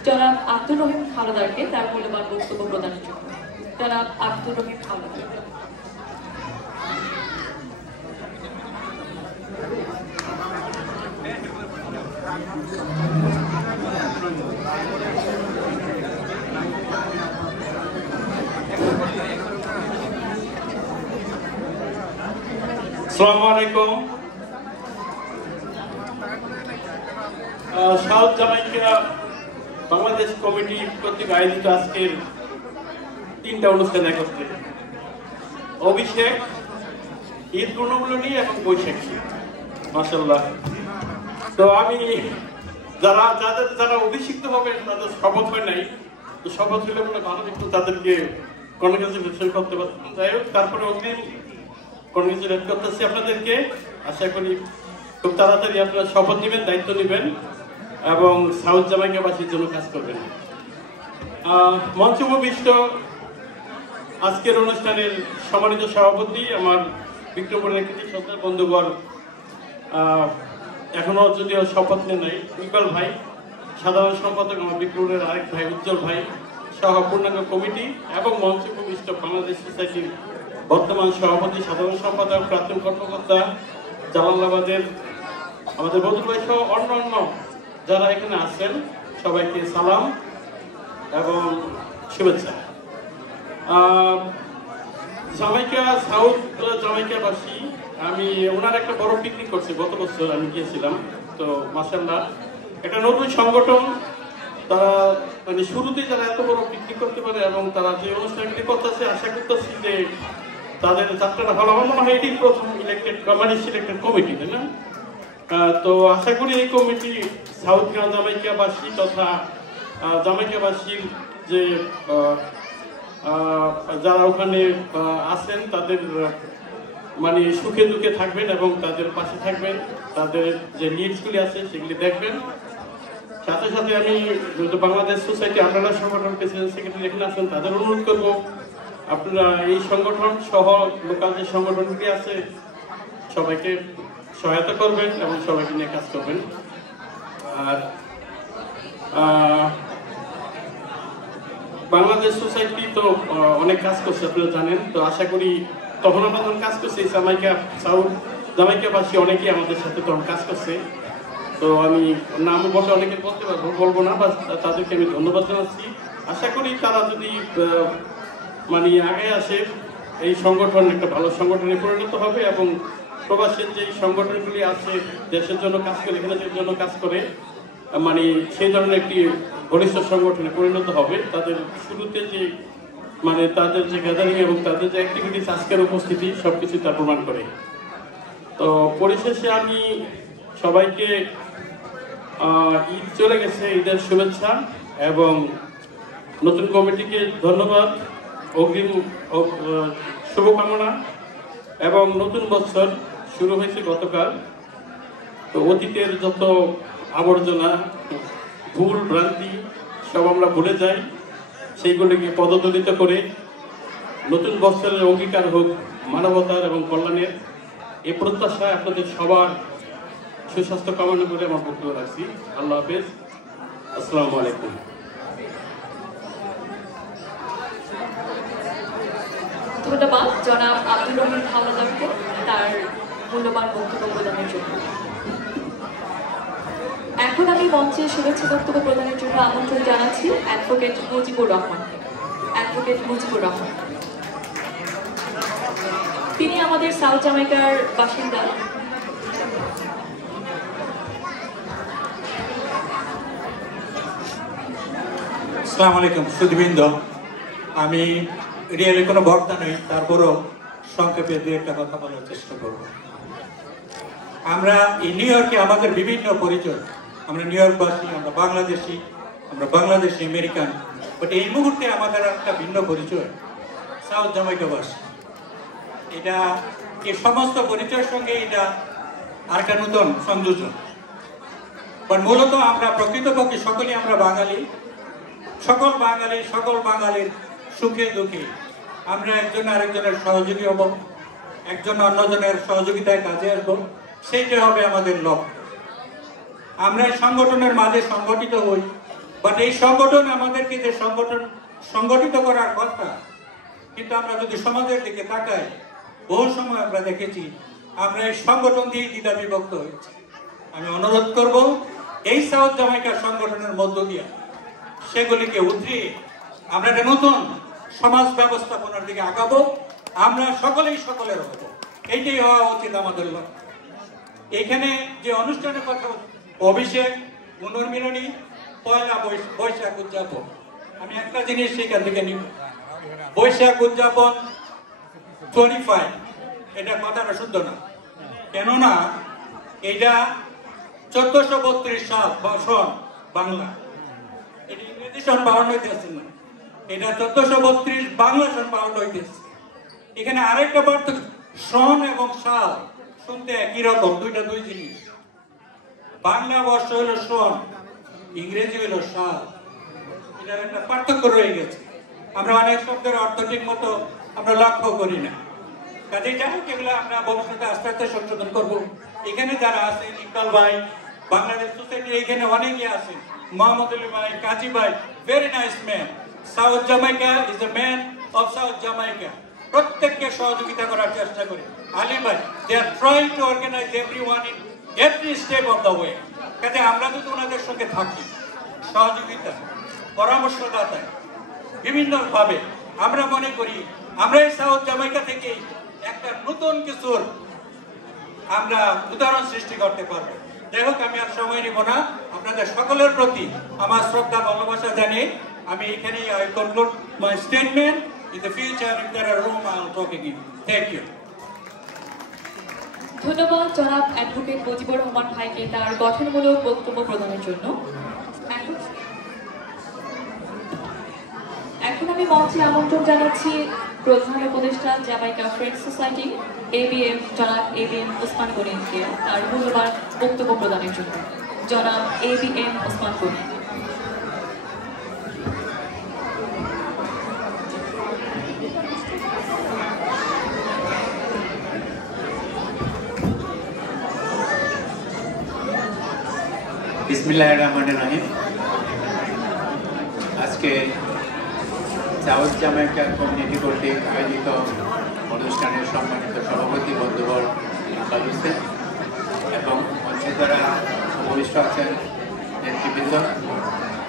জনাব আব্দুর রহিম হাওলাদারকে তার মূল্যবান বক্তব্য প্রদানের জন্য। জনাব আব্দুর রহিম হাওলাদার। আসসালামু আলাইকুম। সাউথ জামাইকা বাংলাদেশ কমিটি কর্তৃক আয়োজিত আজকের 3টা অনুষ্ঠান একত্রে, অভিষেক, ঈদ পুণ্যমিলনী এবং বৈশাখী। মাশাআল্লাহ। তো আমি যারা অভিষিক্ত হবে তাদের শপথ হয় নাই, তো শপথ হলে মনে ভালো একটু তাদেরকে কনগ্রেচুলেশন করতে পারতাম। যাই হোক, তারপরে অগ্রিম কনগ্রেচুলেট করতেছি আপনাদেরকে। আশা করি খুব তাড়াতাড়ি আপনারা শপথ নেবেন, দায়িত্ব নেবেন এবং সাউথ জামাইকাবাসীর জন্য কাজ করবেন। মঞ্চ উপবিষ্ট আজকের অনুষ্ঠানের সম্মানিত সভাপতি আমার বিক্রমপুরের কৃতি সন্তান বন্ধুবর, এখনো যদিও শপথ নেন নাই, ইকবাল ভাই, সাধারণ সম্পাদক আমার বিক্রমের আরেক ভাই উজ্জ্বল ভাই সহ পূর্ণাঙ্গ কমিটি এবং মঞ্চ ভূমিষ্ঠ বাংলাদেশ সোসাইটির বর্তমান সভাপতি, সাধারণ সম্পাদক, প্রাক্তন কর্মকর্তা, জালালাবাদের আমাদের বদুল ভাই সহ অন্যান্য যারা এখানে আছেন সবাইকে সালাম এবং শুভেচ্ছা। জামাইকা সাউথ জামাইকাবাসী, আমি ওনার একটা বড় পিকনিক করছি গত বছর, আমি গিয়েছিলাম। তো মাশাআল্লাহ একটা নতুন সংগঠন, তারা মানে শুরুতেই যারা এত বড় পিকনিক করতে পারে এবং তারা যে অনুষ্ঠানগুলি করতেছে, আশা করতেছি যে তাদের যাত্রাটা ভালো। আমার মনে হয় এটি প্রথম সিলেক্টেড কমিটি, তাই না? তো আশা করি এই কমিটি সাউথ জামাইকাবাসী তথা জামাইকাবাসীর যে যারা ওখানে আছেন তাদের মানে সুখে দুঃখে থাকবেন এবং তাদের পাশে থাকবেন, তাদের যে নিডসগুলি আছে সেগুলি দেখবেন। সাথে সাথে আমি বাংলাদেশ সোসাইটি আপনারা সংগঠন প্রেসিডেন্ট সেক্রেটারি এখানে আছেন, তাদের অনুরোধ করব আপনারা এই সংগঠন সহ লোকাল যে সংগঠনগুলি আছে সবাইকে সহায়তা করবেন এবং সবাইকে নিয়ে কাজ করবেন। আর বাংলাদেশ সোসাইটি তো অনেক কাজ করছে আপনারা জানেন। তো আশা করি তখন আমরা যখন কাজ করছি জামাইকাবাসী অনেকেই আমাদের সাথে তখন কাজ করছে। তো আমি নাম বলতে অনেকে বলবো না, বা তাদেরকে আমি ধন্যবাদ জানাচ্ছি। আশা করি তারা যদি মানে আগে আসে এই সংগঠন একটা ভালো সংগঠনে পরিণত হবে এবং প্রবাসের যে সংগঠনগুলি আছে দেশের জন্য কাজ করে, এখানে জন্য কাজ করে, মানে সেই ধরনের একটি ঘনিষ্ঠ সংগঠনে পরিণত হবে। তাদের শুরুতে যে মানে তাদের যে গ্যাদারিং এবং তাদের যে অ্যাক্টিভিটিস, আজকের উপস্থিতি সবকিছু তার প্রমাণ করে। তো পরিশেষে আমি সবাইকে ঈদ চলে গেছে, ঈদের শুভেচ্ছা এবং নতুন কমিটিকে ধন্যবাদ, অগ্রিম শুভকামনা। এবং নতুন বছর শুরু হয়েছে গতকাল। তো অতীতের যত আবর্জনা, ভুল ভ্রান্তি সব আমরা ভুলে যাই, সেইগুলিকে পদদলিত করে নতুন বছরের অঙ্গীকার হোক মানবতার এবং কল্যাণের। এই প্রত্যাশায় আপনাদের সবার সুস্বাস্থ্য কামনা করে আমার বক্তব্য রাখছি। আল্লাহ হাফেজ, আসসালামু আলাইকুম। ধন্যবাদ জনাব আব্দুর রহিম হাওলাদারকে তার মূল্যবান বক্তব্য প্রদানের জন্য। এখন আমি মঞ্চে শুভেচ্ছা বক্তব্য প্রদানের জন্য আমন্ত্রণ জানাচ্ছি অ্যাডভোকেট মুজিবুর রহমানকে। তিনি আমাদের সাউথ জামাইকার বাসিন্দা। আসসালামু আলাইকুম সুধীবৃন্দ। আমি রিয়েলি কোনো বক্তা নই, তারপরও সংক্ষেপে দু একটা কথা বলার চেষ্টা করব। আমরা এই নিউ ইয়র্কে আমাদের বিভিন্ন পরিচয়, আমরা নিউ ইয়র্কবাসী, আমরা বাংলাদেশি আমেরিকান, বাট এই মুহূর্তে আমাদের একটা ভিন্ন পরিচয় সাউথ জামাইকাবাসী। এটা এই সমস্ত পরিচয়ের সঙ্গে এটা আর একটা নতুন সংযোজন। বাট মূলত আমরা প্রকৃতপক্ষে সকলেই আমরা বাঙালি, সকল বাঙালির সুখে দুঃখে আমরা একজন আরেকজনের সহযোগী হব, একজন অন্যজনের সহযোগিতায় কাজে আসবো, সেইটাই হবে আমাদের লক্ষ্য। আমরা এই সংগঠনের মাঝে সংগঠিত হই, বাট এই সংগঠন আমাদেরকে যে সংগঠিত করার কথা, কিন্তু আমরা যদি সমাজের দিকে তাকাই বহু সময় আমরা দেখেছি আমরা এই সংগঠন দিয়ে দ্বিধা বিভক্ত হয়েছি। আমি অনুরোধ করব এই সাউথ জামাইকার সংগঠনের মধ্য দিয়ে সেগুলিকে উঠিয়ে আমরা একটা নতুন সমাজ ব্যবস্থাপনার দিকে আগাবো। আমরা সকলের হব, এইটাই হওয়া উচিত আমাদের লক্ষ্য। এখানে যে অনুষ্ঠানের কথা, অভিষেক, পুনর্মিলনী, পয়লা বৈশাখ উদযাপন, আমি একটা জিনিস সেখান থেকে নিব। বৈশাখ উদযাপন 25, এটা কথাটা শুদ্ধ না, কেননা এটা 1432 সাল সন বাংলা, এটা ইংরেজি সন 52 হইতেছে না, এটা 1432 বাংলা সন 52 হইতেছে। এখানে আরেকটা পার্থক্য, সন এবং সাল শুনতে একই রকম, দুইটা দুই জিনিস। বাংলা বর্ষ হলো সন, ইংরেজি হলো সাল, এটার একটা পার্থক্য রয়ে গেছে। আমরা অনেক শব্দের অর্থ ঠিক মতো আমরা লক্ষ্য করি না, কাজে যাই হোক এগুলো আমরা ভবিষ্যতে আস্তে আস্তে সংশোধন করবো। এখানে যারা আছেন, ইকবাল ভাই, বাংলাদেশ সোসাইটি, এখানে অনেকে আছেন Muhammad Ali Bhai, Kaji Bhai, very nice man. South Jamaica is the man of South Jamaica. প্রত্যেককে সহযোগিতা করার চেষ্টা করি। আলী ভাই, they are trying to organize everyone in every step of the way. কাজে আমরা যদি ওনাদের সঙ্গে থাকি, সহযোগিতা, পরামর্শদাতা, বিভিন্নভাবে আমরা মনে করি আমরা এই সাউথ জামাইকা থেকে একটা নতুন কিছুর আমরা উদাহরণ সৃষ্টি করতে পারবো। যাই হোক, আমি আর সময় নিব না। আপনাদের সকলের প্রতি আমার শ্রদ্ধা ভালোবাসা জানিয়ে আমি এখানেই I conclude my statement. In the future, if there are room, I will talk again. Thank you. ধন্যবাদ জনাব অ্যাডভোকেট মুজিবুর রহমান ভাইকে তার গঠনমূলক বক্তব্য প্রদানের জন্য। এখন আমি মঞ্চে আমন্ত্রণ জানাচ্ছি প্রধান উপদেষ্টা জামাইকা ফ্রেন্ডস সোসাইটি ABM জনাব ABM ওসমান গনিকে তার মূল্যবান বক্তব্য প্রদানের জন্য। জনাব ABM ওসমান গনি। বিসমিল্লাহিররহমানিররহিম। আজকে সাউথ জামাইকা কমিউনিটি কর্তৃক আয়োজিত অনুষ্ঠানের সম্মানিত সভাপতি বন্ধুবর হোসেন এবং মঞ্চে যারা উপবিষ্ট আছেন নেতৃবৃন্দ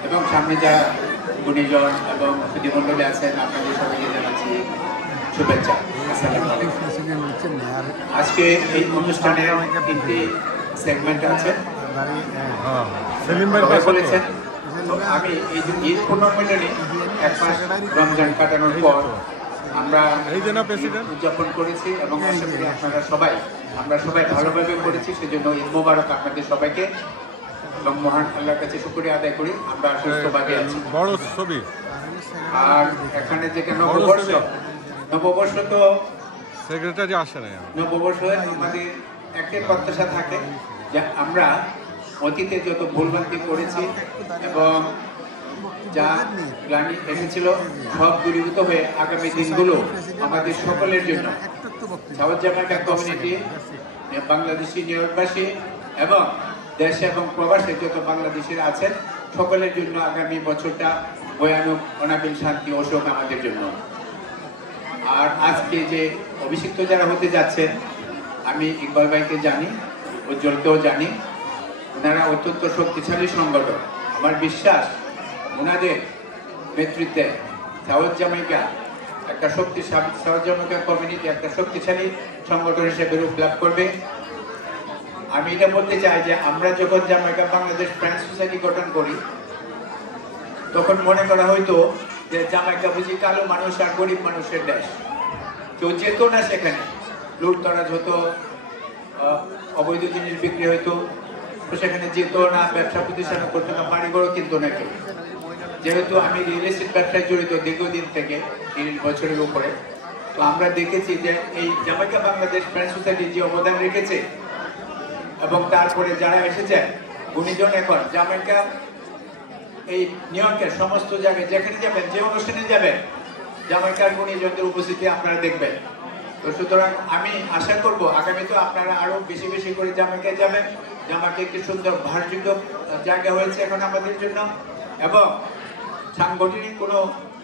এবং সামনে যারা গুণীজন এবং সুধীমণ্ডলী আছেন, আপনাদের সবাইকে জানাচ্ছি শুভেচ্ছা। আসসালামু আলাইকুম। আজকে এই অনুষ্ঠানের 3টি সেগমেন্ট আছে। বলেছেন আমি এই যে ঈদ পুনর্মিলনী এক মাস রমজান কাটানোর পর আমরা উদযাপন করেছি এবং আশা করি আমরা সবাই ভালোভাবে করেছি। সেজন্য ঈদ মোবারক আপনাদের সবাইকে এবং মহান আল্লাহর কাছে শুকরিয়া আদায় করি আমরা সুস্থভাবে আছি। আর এখানে যেটা নববর্ষ তো সেক্রেটারি আসে না, নববর্ষে আমাদের একটাই প্রত্যাশা থাকে যে আমরা অতীতে যত ভুলভ্রান্তি করেছি এবং যা গ্লানি এসেছিল সব দূরীভূত হয়ে আগামী দিনগুলো আমাদের সকলের জন্য, সাউথ জামাইকা কমিউনিটি, বাংলাদেশি নিয়োগবাসী এবং দেশে এবং প্রবাসে যত বাংলাদেশিরা আছেন সকলের জন্য আগামী বছরটা ভয়ানক অনাবিল শান্তি ও সুখ আমাদের জন্য। আর আজকে যে অভিষিক্ত যারা হতে যাচ্ছেন, আমি ইকবাল ভাইকে জানি, উজ্জ্বলকেও জানি, ওনারা অত্যন্ত শক্তিশালী সংগঠন। আমার বিশ্বাস ওনাদের নেতৃত্বে সাউথ জামাইকা একটা সাউথ জামাইকা কমিউনিটি একটা শক্তিশালী সংগঠন হিসেবে রূপ লাভ করবে। আমি এটা বলতে চাই যে আমরা যখন জামাইকা বাংলাদেশ ফ্রেন্ডস সোসাইটি গঠন করি তখন মনে করা হয়তো যে জামাইকা বুঝি কালো মানুষ আর গরিব মানুষের দেশ, কেউ যেত না সেখানে, লুটতরাজ হতো, অবৈধ জিনিস বিক্রি হইতো, সেখানে যেত না, ব্যবসা প্রতিষ্ঠান করতো না, বাড়িঘরও কিনতো না কেউ। যেহেতু আমি রিয়েল এস্টেট ব্যবসায় জড়িত দীর্ঘদিন থেকে 30 বছরের উপরে, তো আমরা দেখেছি যে এই জামাইকা বাংলাদেশ ফ্রেন্ডস সোসাইটি যে অবদান রেখেছে এবং তারপরে যারা এসেছে গুণীজন, এখন জামাইকা এই নিউ ইয়র্কের সমস্ত জায়গায় যেখানে যাবেন, যে অনুষ্ঠানে যাবেন, জামাইকার গুণীজনদের উপস্থিতি আপনারা দেখবেন। তো সুতরাং আমি আশা করব আগামী তো আপনারা আরো বেশি বেশি করে জামাইকায় যাবেন। জামাইকা একটি সুন্দর ভারযোগ্য জায়গা হয়েছে এখন আমাদের জন্য এবং সাংগঠনিক কোনো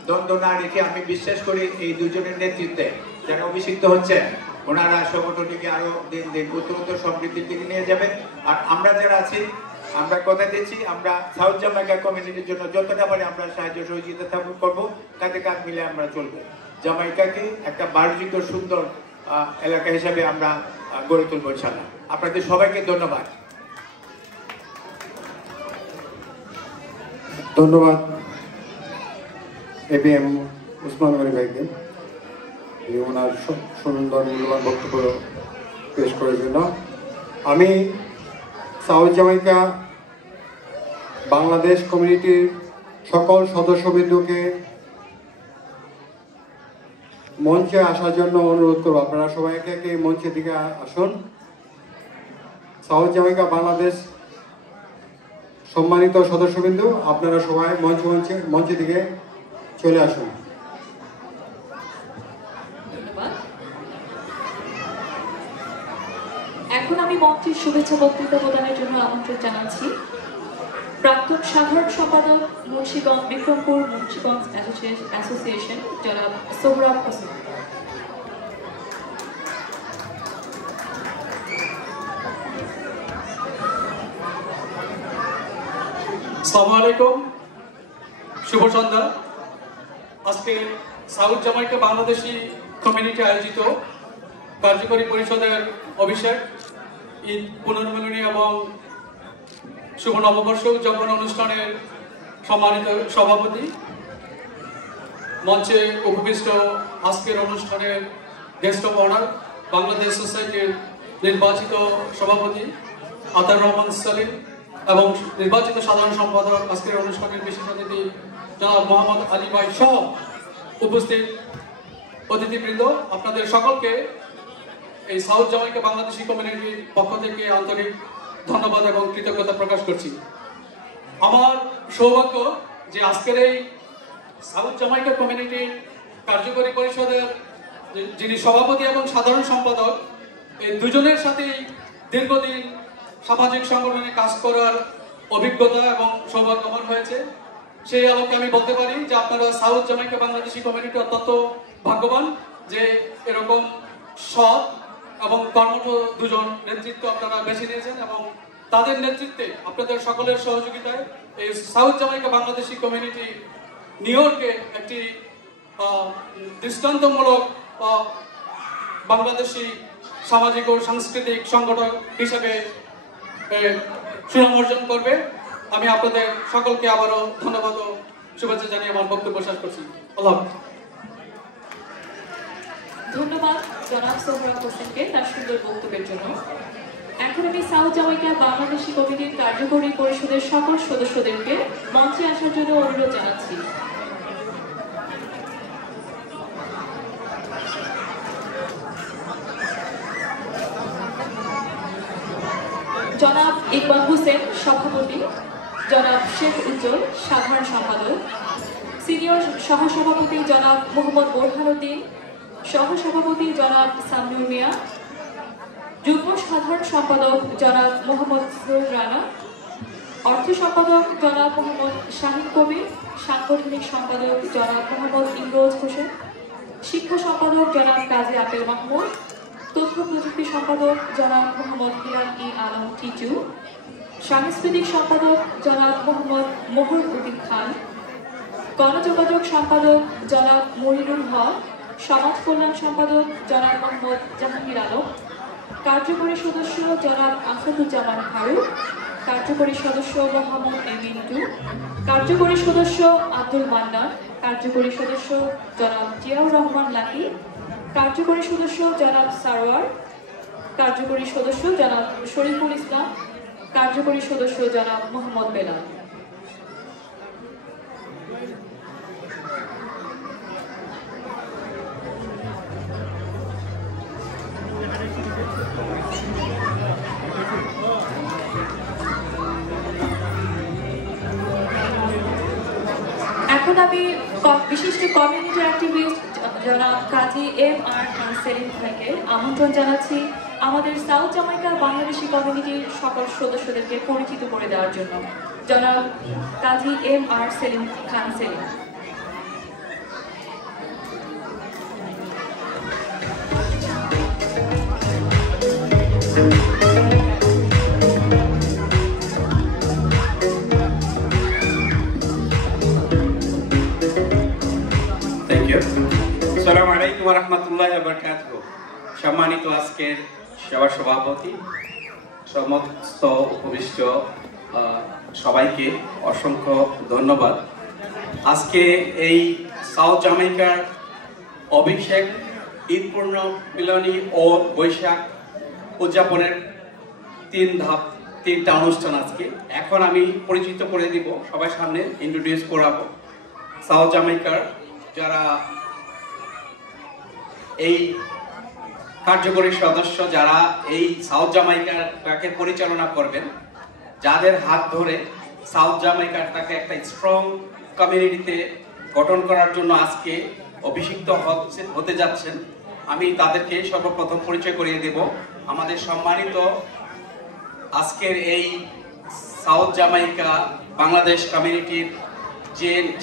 দ্বন্দ্ব না রেখে আমি বিশ্বাস করি এই দুজনের নেতৃত্বে যারা অভিষিক্ত হচ্ছেন ওনারা সংগঠনটিকে আরো দিন দিন উত্তরোত্তর সমৃদ্ধির দিকে নিয়ে যাবেন। আর আমরা যারা আছি আমরা কথা দিচ্ছি আমরা সাউথ জামাইকা কমিউনিটির জন্য যতটা পারি আমরা সাহায্য সহযোগিতা করবো, কাঁধে কাঁধ মিলে আমরা চলবো। জামাইকাকে একটা বাণিজ্যিক সুন্দর এলাকা হিসাবে আমরা গড়ে তুলবো ইনশাআল্লাহ। আপনাদের সবাইকে ধন্যবাদ। ধন্যবাদ ABM ওসমান গনি ভাইকে ওনার সুন্দর মূল্যবান বক্তব্য পেশ করার জন্য। আমি সাউথ জামাইকা বাংলাদেশ কমিউনিটির সকল সদস্যবৃন্দকে মঞ্চে আসার জন্য অনুরোধ করবো। আপনারা সবাই একে একে মঞ্চের দিকে আসুন। সাউথ জামাইকা বাংলাদেশ সম্মানিত সদস্যবৃন্দ, আপনারা সবাই মঞ্চের দিকে চলে আসুন। এখন আমি মঞ্চের শুভেচ্ছা বক্তৃতা প্রদানের জন্য আমন্ত্রণ জানাচ্ছি প্রাক্তন সাধারণ সম্পাদক মুন্সিগঞ্জ বিক্রমপুর মুন্সিগঞ্জ অ্যাসোসিয়েশন জনাব সোহরাব হোসেন। আসসালামু আলাইকুম, শুভ সন্ধ্যা। আজকে সাউথ জামাইকা বাংলাদেশি কমিউনিটি আয়োজিত কার্যকরী পরিষদের অভিষেক, ঈদ পুনর্মিলনী এবং শুভ নববর্ষ উদযাপন অনুষ্ঠানের সম্মানিত সভাপতি, মঞ্চে উপবিষ্ট আজকের অনুষ্ঠানের গেস্ট অফ অনার বাংলাদেশ সোসাইটির নির্বাচিত সভাপতি আতার রহমান সালিম এবং নির্বাচিত সাধারণ সম্পাদক, আজকের অনুষ্ঠানের বিশেষ অতিথি জনাব মোহাম্মদ আলী ভাই সহ উপস্থিত অতিথিবৃন্দ, আপনাদের সকলকে এই সাউথ জামাইকা বাংলাদেশি কমিউনিটির পক্ষ থেকে আন্তরিক ধন্যবাদ এবং কৃতজ্ঞতা প্রকাশ করছি। আমার সৌভাগ্য যে আজকের এই সাউথ জামাইকা কমিউনিটির কার্যকরী পরিষদের যিনি সভাপতি এবং সাধারণ সম্পাদক, এই দুজনের সাথেই দীর্ঘদিন সামাজিক সংগঠনে কাজ করার অভিজ্ঞতা এবং সৌভাগ্য আমার হয়েছে। সেই আলোকে আমি বলতে পারি যে আপনারা সাউথ জামাইকা বাংলাদেশি কমিউনিটি অত্যন্ত ভাগ্যবান যে এরকম সৎ এবং কর্মঠ দুজন নেতৃত্ব আপনারা বেছে নিয়েছেন এবং তাদের নেতৃত্বে আপনাদের সকলের সহযোগিতায় এই south Jamaica Bangladeshi community new ইয়র্কে একটি দৃষ্টান্তমূলক বাংলাদেশি সামাজিক ও সাংস্কৃতিক সংগঠন হিসেবে সুনাম অর্জন করবে। আমি আপনাদের সকলকে আবারও ধন্যবাদ ও শুভেচ্ছা জানিয়ে আমার বক্তব্য শেষ করছি। আল্লাহ হাফেজ। ধন্যবাদ জনাব সোহরাব হোসেনকে তার সুন্দর বক্তব্যের জন্য। এখন আমি সাউথ জামাইকা বাংলাদেশি কমিটির কার্যকরী পরিষদের সকল সদস্যদেরকে মঞ্চে আসার জন্য অনুরোধ জানাচ্ছি। জনাব ইকবাল হোসেন সভাপতি, জনাব শেখ উজ্জ্বল সাধারণ সম্পাদক, সিনিয়র সহসভাপতি জনাব মোহাম্মদ বোরহানুদ্দিন, সহসভাপতি জনাব সামনুর মিয়া, যুগ্ম সাধারণ সম্পাদক জনাব মোহাম্মদ সুরুল রানা, অর্থ সম্পাদক জনাব মোহাম্মদ শাহিন কবির, সাংগঠনিক সম্পাদক জনাব মোহাম্মদ ইমরোজ হোসেন, শিক্ষা সম্পাদক জনাব কাজী আবেল মাহমুদ, তথ্য প্রযুক্তি সম্পাদক জনাব মোহাম্মদ হিলাল ই আলম টিচু, সাংস্কৃতিক সম্পাদক জনাব মোহাম্মদ মোহর উদ্দিন খান, গণযোগাযোগ সম্পাদক জনাব মনিরুল হক, সমাজ কল্যাণ সম্পাদক জনাব মোহাম্মদ জাহাঙ্গীর আলম, কার্যকরী সদস্য জনাব আসাদুজ্জামান ফারুক, কার্যকরী সদস্য মোহাম্মদ এমিন্টু, কার্যকরী সদস্য আব্দুল মান্নান, কার্যকরী সদস্য জনাব জিয়াউর রহমান লাকি, কার্যকরী সদস্য জনাব সারোয়ার, কার্যকরী সদস্য জনাব শরীফুল ইসলাম, কার্যকরী সদস্য জনাব মোহাম্মদ বেলাল। এখন আমি বিশিষ্ট কমিউনিটি অ্যাক্টিভিস্ট জনাব কাজী M.R. খান সেলিম ভাইকে আমন্ত্রণ জানাচ্ছি আমাদের সাউথ জামাইকা বাংলাদেশি কমিউনিটির সকল সদস্যদেরকে পরিচিত করে দেওয়ার জন্য। জনাব কাজী M.R. সেলিম খান সেলিম। আসসালামু আলাইকুম ওয়া রাহমাতুল্লাহি ওয়া বারাকাতুহু। সম্মানিত আজকের সভা সভাপতি, সমস্ত উপবিষ্ট সবাইকে অসংখ্য ধন্যবাদ। আজকে এই সাউথ জামাইকার অভিষেক, ঈদ পূর্ণ মিলনী ও বৈশাখ উদযাপনের তিনটা অনুষ্ঠান আজকে। এখন আমি পরিচিত করে দিব, সবার সামনে ইন্ট্রোডিউস করাবো সাউথ জামাইকার যারা এই কার্যকরী সদস্য, যারা এই সাউথ জামাইকাটাকে পরিচালনা করবেন, যাদের হাত ধরে সাউথ জামাইকাটাকে একটা স্ট্রং কমিউনিটিতে গঠন করার জন্য আজকে অভিষিক্ত হতে যাচ্ছেন। আমি তাদেরকে সর্বপ্রথম পরিচয় করিয়ে দেব। আমাদের সম্মানিত আজকের এই সাউথ জামাইকা বাংলাদেশ কমিউনিটির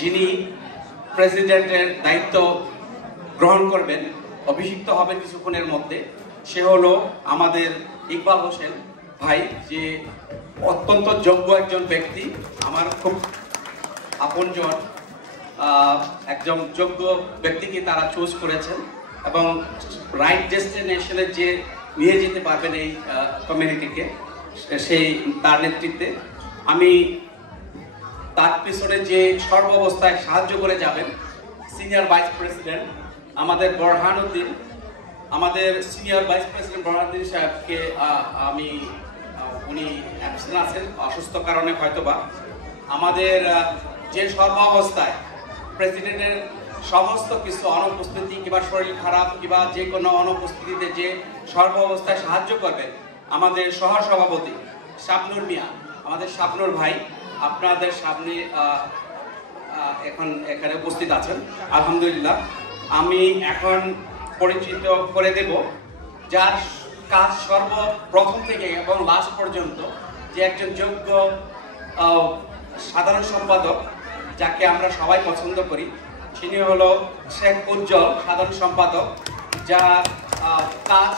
যিনি প্রেসিডেন্টের দায়িত্ব গ্রহণ করবেন, অভিষিক্ত হবেন কিছুক্ষণের মধ্যে, সে হলো আমাদের ইকবাল হোসেন ভাই, যে অত্যন্ত যোগ্য একজন ব্যক্তি, আমার খুব আপনজন, একজন যোগ্য ব্যক্তিকে তারা চুজ করেছেন এবং রাইট ডেস্টিনেশনে যে নিয়ে যেতে পারবেন এই কমিউনিটিকে, সেই তার নেতৃত্বে আমি তার পিছনে যে সর্ব অবস্থায় সাহায্য করে যাবেন সিনিয়র ভাইস প্রেসিডেন্ট আমাদের বোরহানউদ্দিন, আমাদের সিনিয়র ভাইস প্রেসিডেন্ট বোরহানউদ্দিন সাহেবকে আমি উনি অ্যাবসেন্ট আছেন অসুস্থ কারণে হয়তোবা, আমাদের যে সর্ব অবস্থায় প্রেসিডেন্টের সমস্ত কিছু অনুপস্থিতি কিংবা শরীর খারাপ কিংবা যে কোনো অনুপস্থিতিতে যে সর্ব অবস্থায় সাহায্য করবেন আমাদের সহ সভাপতি শাবনুর মিয়া, আমাদের শাবনুর ভাই আপনাদের সামনে এখন এখানে উপস্থিত আছেন। আলহামদুলিল্লাহ, আমি এখন পরিচিত করে দেব যার কাজ সর্বপ্রথম থেকে এবং লাস্ট পর্যন্ত, যে একজন যোগ্য সাধারণ সম্পাদক যাকে আমরা সবাই পছন্দ করি, তিনি হলো শেখ উজ্জ্বল, সাধারণ সম্পাদক, যার কাজ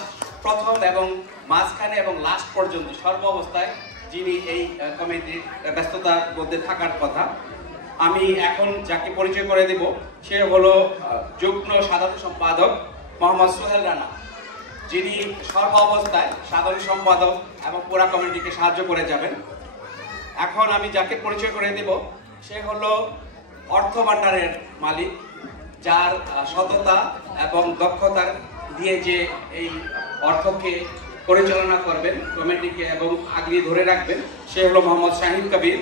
প্রথম এবং মাঝখানে এবং লাস্ট পর্যন্ত সর্ব অবস্থায় যিনি এই কমিটির ব্যস্ততার মধ্যে থাকার কথা। আমি এখন যাকে পরিচয় করে দেব সে হলো যুগ্ম সাধারণ সম্পাদক মোহাম্মদ সোহেল রানা, যিনি সর্ব অবস্থায় সাধারণ সম্পাদক এবং পুরা কমিটিকে সাহায্য করে যাবেন। এখন আমি যাকে পরিচয় করে দেব সে হলো অর্থ ভান্ডারের মালিক, যার সততা এবং দক্ষতার দিয়ে যে এই অর্থকে পরিচালনা করবেন কমিটিকে এবং আগিয়ে ধরে রাখবেন, সে হলো মোহাম্মদ শাহিন কবির,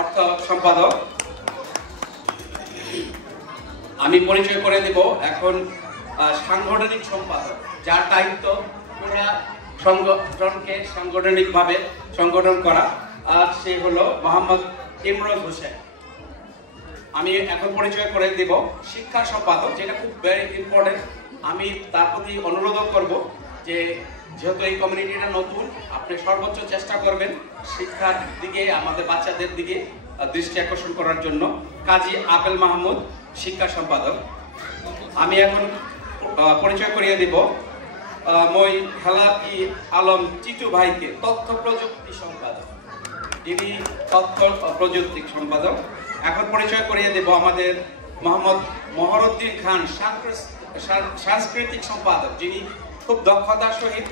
অর্থ সম্পাদক। আমি পরিচয় করে দেব এখন সাংগঠনিক সম্পাদক, যার দায়িত্ব পুরা সংগঠনকে সাংগঠনিকভাবে সংগঠন করা, আর সে হলো মোহাম্মদ ইমরোজ হোসেন। আমি এখন পরিচয় করে দেব শিক্ষা সম্পাদক, যেটা খুব ভেরি ইম্পর্টেন্ট। আমি তার প্রতি অনুরোধ করব যে যেহেতু এই কমিউনিটিটা নতুন, আপনি সর্বোচ্চ চেষ্টা করবেন শিক্ষার দিকে, আমাদের বাচ্চাদের দিকে দৃষ্টি আকর্ষণ করার জন্য। কাজী আপেল মাহমুদ, শিক্ষা সম্পাদক। আমি এখন পরিচয় করিয়ে দিব মই হেলাকি আলম টিটু ভাইকে, তথ্য প্রযুক্তি সম্পাদক, যিনি তথ্য প্রযুক্তি সম্পাদক। এখন পরিচয় করিয়ে দেব আমাদের মোহাম্মদ মহরুদ্দিন খান, সাংস্কৃতিক সম্পাদক, যিনি খুব দক্ষতার সহিত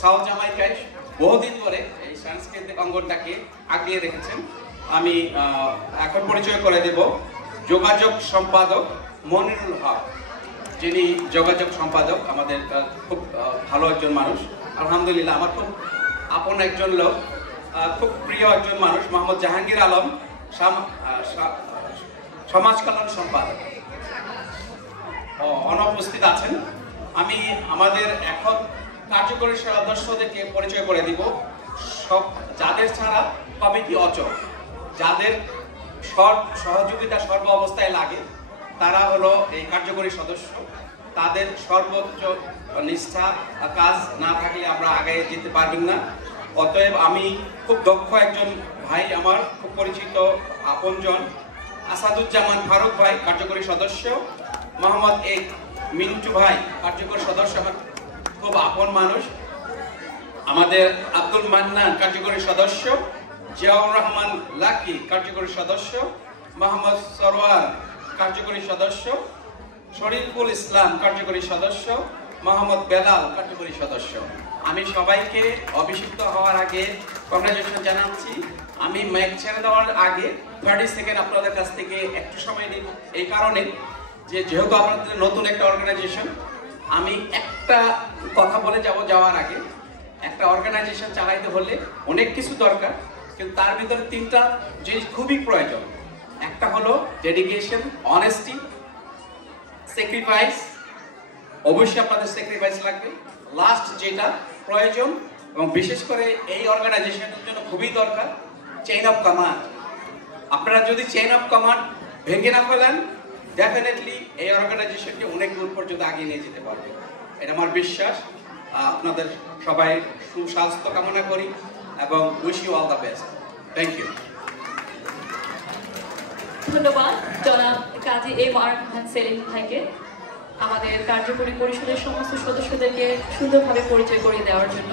সাউথ জামাইকায় বহুদিন ধরে এই সাংস্কৃতিক অঙ্গনটাকে আগিয়ে রেখেছেন। আমি এখন পরিচয় করে দেব যোগাযোগ সম্পাদক মনিরুল হক, যিনি যোগাযোগ সম্পাদক, আমাদের খুব ভালো একজন মানুষ। আলহামদুলিল্লাহ, আমার খুব আপন একজন লোক, খুব প্রিয় একজন মানুষ, মোহাম্মদ জাহাঙ্গীর আলম, সমাজ কল্যাণ সম্পাদক, অনুপস্থিত আছেন। আমি আমাদের এখন কার্যকরী সদস্যদেরকে পরিচয় করে দিব, সব যাদের ছাড়া কমিটি অচল, যাদের সহযোগিতা সর্ব অবস্থায় লাগে, তারা হলো এই কার্যকরী সদস্য। তাদের সর্বোচ্চ নিষ্ঠা কাজ না থাকলে আমরা আগে যেতে পারবেন না। অতএব আমি খুব দক্ষ একজন ভাই, আমার খুব পরিচিত আপনজন আসাদুজ্জামান ফারুক ভাই, কার্যকরী সদস্য। মোহাম্মদ মিন্টু ভাই, কার্যকরী সদস্য, আমার খুব আপন মানুষ। আমাদের আব্দুল মান্নান, কার্যকরী সদস্য। জিয়াউর রহমান লাকি, কার্যকরী সদস্য। মোহাম্মদ সরওয়ার, কার্যকরী সদস্য। শরীফুল ইসলাম, কার্যকরী সদস্য। মোহাম্মদ বেলাল, কার্যকরী সদস্য। আমি সবাইকে অভিষিক্ত হওয়ার আগে কংগ্রেচুলেশন জানাচ্ছি। আমি মাইক ছেড়ে দেওয়ার আগে 30 সেকেন্ড আপনাদের কাছ থেকে একটু সময় নিব, এই কারণে যে যেহেতু আপনাদের নতুন একটা অর্গানাইজেশন, আমি একটা কথা বলে যাওয়ার আগে, একটা অর্গানাইজেশন চালাইতে হলে অনেক কিছু দরকার, কিন্তু তার ভিতরে 3টা জিনিস খুবই প্রয়োজন। একটা হলো ডেডিকেশন, অনেস্টি, স্যাক্রিফাইস। অবশ্যই আপনাদের স্যাক্রিফাইস লাগবে। লাস্ট যেটা প্রয়োজন এবং বিশেষ করে এই অর্গানাইজেশনের জন্য খুবই দরকার, চেইন অফ কমান্ড। আপনারা যদি চেইন অফ কমান্ড ভেঙে না ফেলেন, ডেফিনেটলি এই অর্গানাইজেশনকে অনেক দূর পর্যন্ত আগিয়ে নিয়ে যেতে পারবে, এটা আমার বিশ্বাস। আপনাদের সবাই সুস্বাস্থ্য কামনা করি এবং wish you all the best. Thank you. ধন্যবাদ জনাব কাজী এম আর খান সেলিম ভাইকে আমাদের কার্যকরী পরিষদের সমস্ত সদস্যদেরকে সুন্দরভাবে পরিচয় করিয়ে দেওয়ার জন্য।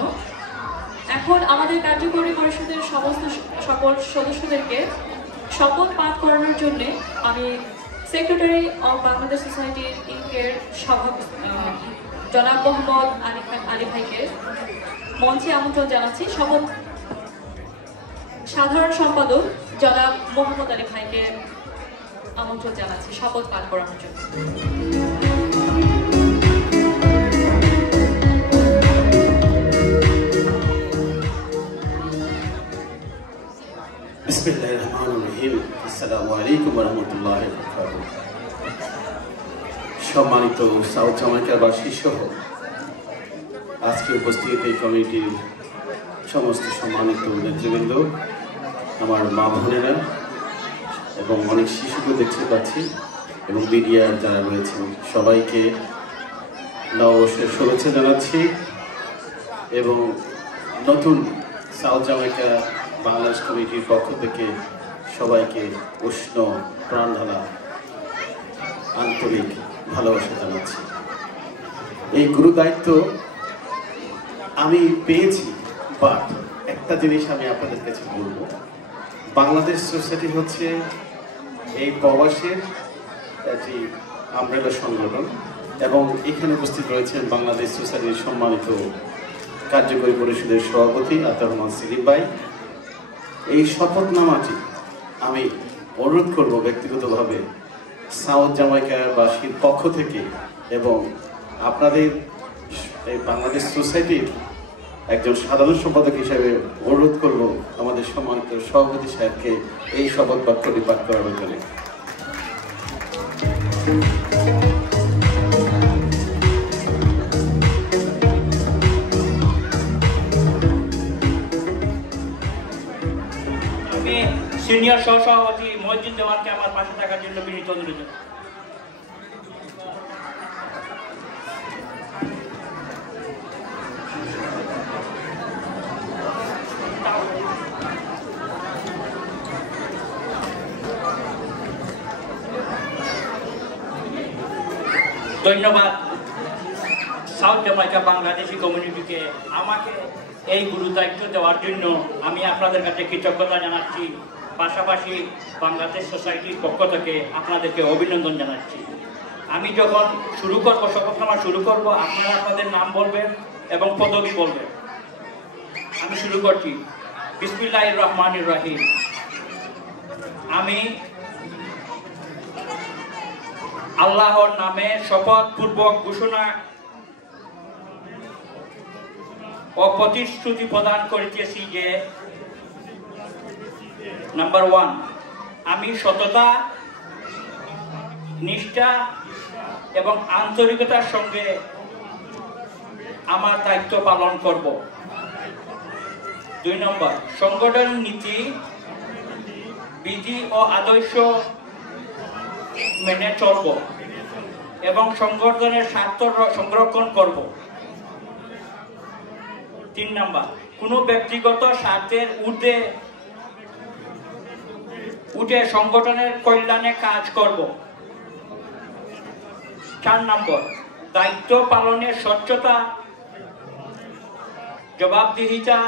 এখন আমাদের কার্যকরী পরিষদের সকল সদস্যদেরকে শপথ পাঠ করানোর জন্য আমি সেক্রেটারি অফ বাংলাদেশ সোসাইটি ইনকের জনাব মোহাম্মদ আলী ভাইকে মঞ্চে আমন্ত্রণ জানাচ্ছি। সাধারণ সম্পাদক জনাব মোহাম্মদ আলী ভাইকে আমন্ত্রণ জানাচ্ছি শপথ পাঠ করানোর জন্য। বিসমিল্লাহিররহমানিররহিম। আসসালামু আলাইকুম ওয়া রাহমাতুল্লাহি ওয়া বারাকাতুহু। সম্মানিত সাউথ জামাইকাবাসী সহ আজকে উপস্থিত এই কমিটির সমস্ত সম্মানিত নেতৃবৃন্দ, আমার মা বোনেরা এবং অনেক শিশুকে দেখতে পাচ্ছি এবং মিডিয়ার যারা রয়েছেন সবাইকে নববর্ষের শুভেচ্ছা জানাচ্ছি এবং নতুন সাউথ জামাইকা বাংলাদেশ কমিটির পক্ষ থেকে সবাইকে উষ্ণ প্রাণঢালা আন্তরিক ভালোবাসা জানাচ্ছি। এই গুরু দায়িত্ব আমি পেয়েছি, বাট একটা জিনিস আমি আপনাদের কাছে বলবো, বাংলাদেশ সোসাইটি হচ্ছে এই প্রবাসের একটি আমব্রেলা সংগঠন এবং এখানে উপস্থিত রয়েছেন বাংলাদেশ সোসাইটির সম্মানিত কার্যকরী পরিষদের সভাপতি আতাউর রহমান সেলিম ভাই। এই শপথনামাটি আমি অনুরোধ করব ব্যক্তিগতভাবে সাউথ জামাইকাবাসীর পক্ষ থেকে এবং আপনাদের এই বাংলাদেশ সোসাইটির একজন সাধারণ সম্পাদক হিসেবে অনুরোধ করব আমাদের সম্মানিত সভাপতি সাহেবকে এই শপথ বাক্যটি পাঠ করার জন্য। আমি সিনিয়র সহসভাপতি মহিউদ্দিন দেওয়ানকে আমার পাশে থাকার জন্য বিনীত অনুরোধ। ধন্যবাদ সাউথ জামাইকা বাংলাদেশি কমিউনিটিকে আমাকে এই গুরু দায়িত্ব দেওয়ার জন্য আমি আপনাদের কাছে কৃতজ্ঞতা জানাচ্ছি। পাশাপাশি বাংলাদেশ সোসাইটির পক্ষ থেকে আপনাদেরকে অভিনন্দন জানাচ্ছি। আমি যখন শুরু করবো, শপথনামা শুরু করব, আপনারা আপনাদের নাম বলবেন এবং পদবি বলবেন। আমি শুরু করছি। বিসমিল্লাহির রহমানির রহিম। আমি আল্লাহর নামে শপথ পূর্বক ঘোষণা ও প্রতিশ্রুতি প্রদান করিতেছি যে নাম্বার 1, আমি সততা, নিষ্ঠা এবং আন্তরিকতার সঙ্গে আমার দায়িত্ব পালন করব। 2 নম্বর, সংগঠন নীতি, বিধি ও আদর্শ মেনে চলব এবং সংগঠনের স্বার্থ সংরক্ষণ করব। 3 নম্বর, কোনো ব্যক্তিগত স্বার্থের উঠে সংগঠনের কল্যাণে কাজ করব। 4 নম্বর, দায়িত্ব পালনে স্বচ্ছতা, জবাবদিহিতা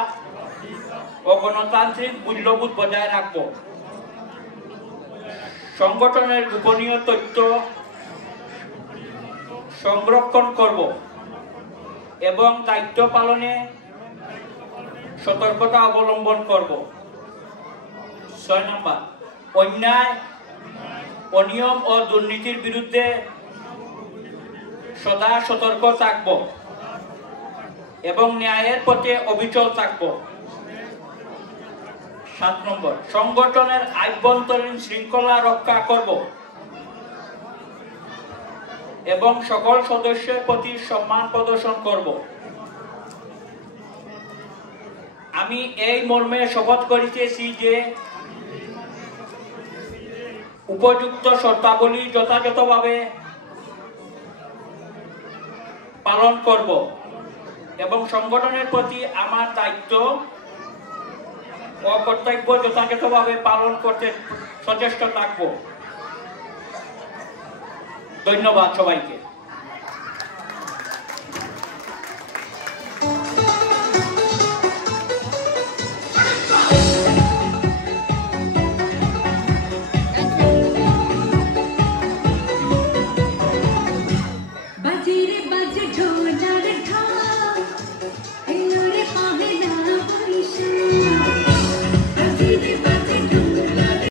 ও গণতান্ত্রিক মূল্যবোধ বজায় রাখব। সংগঠনের গোপনীয় তথ্য সংরক্ষণ করব এবং দায়িত্ব পালনে সতর্কতা অবলম্বন করব। 6 নম্বর, অন্যায়, অনিয়ম ও দুর্নীতির বিরুদ্ধে সদা সতর্ক থাকব এবং ন্যায়ের পথে অবিচল থাকব। 7 নম্বর, সংগঠনের আভ্যন্তরীণ শৃঙ্খলা রক্ষা করব এবং সকল সদস্যের প্রতি সম্মান প্রদর্শন করব। আমি এই মর্মে শপথ করিতেছি যে উপযুক্ত শর্তাবলী যথাযথভাবে পালন করব এবং সংগঠনের প্রতি আমার দায়িত্ব ও কর্তব্য যথাযথভাবে পালন করতে সচেষ্ট থাকব। ধন্যবাদ সবাইকে।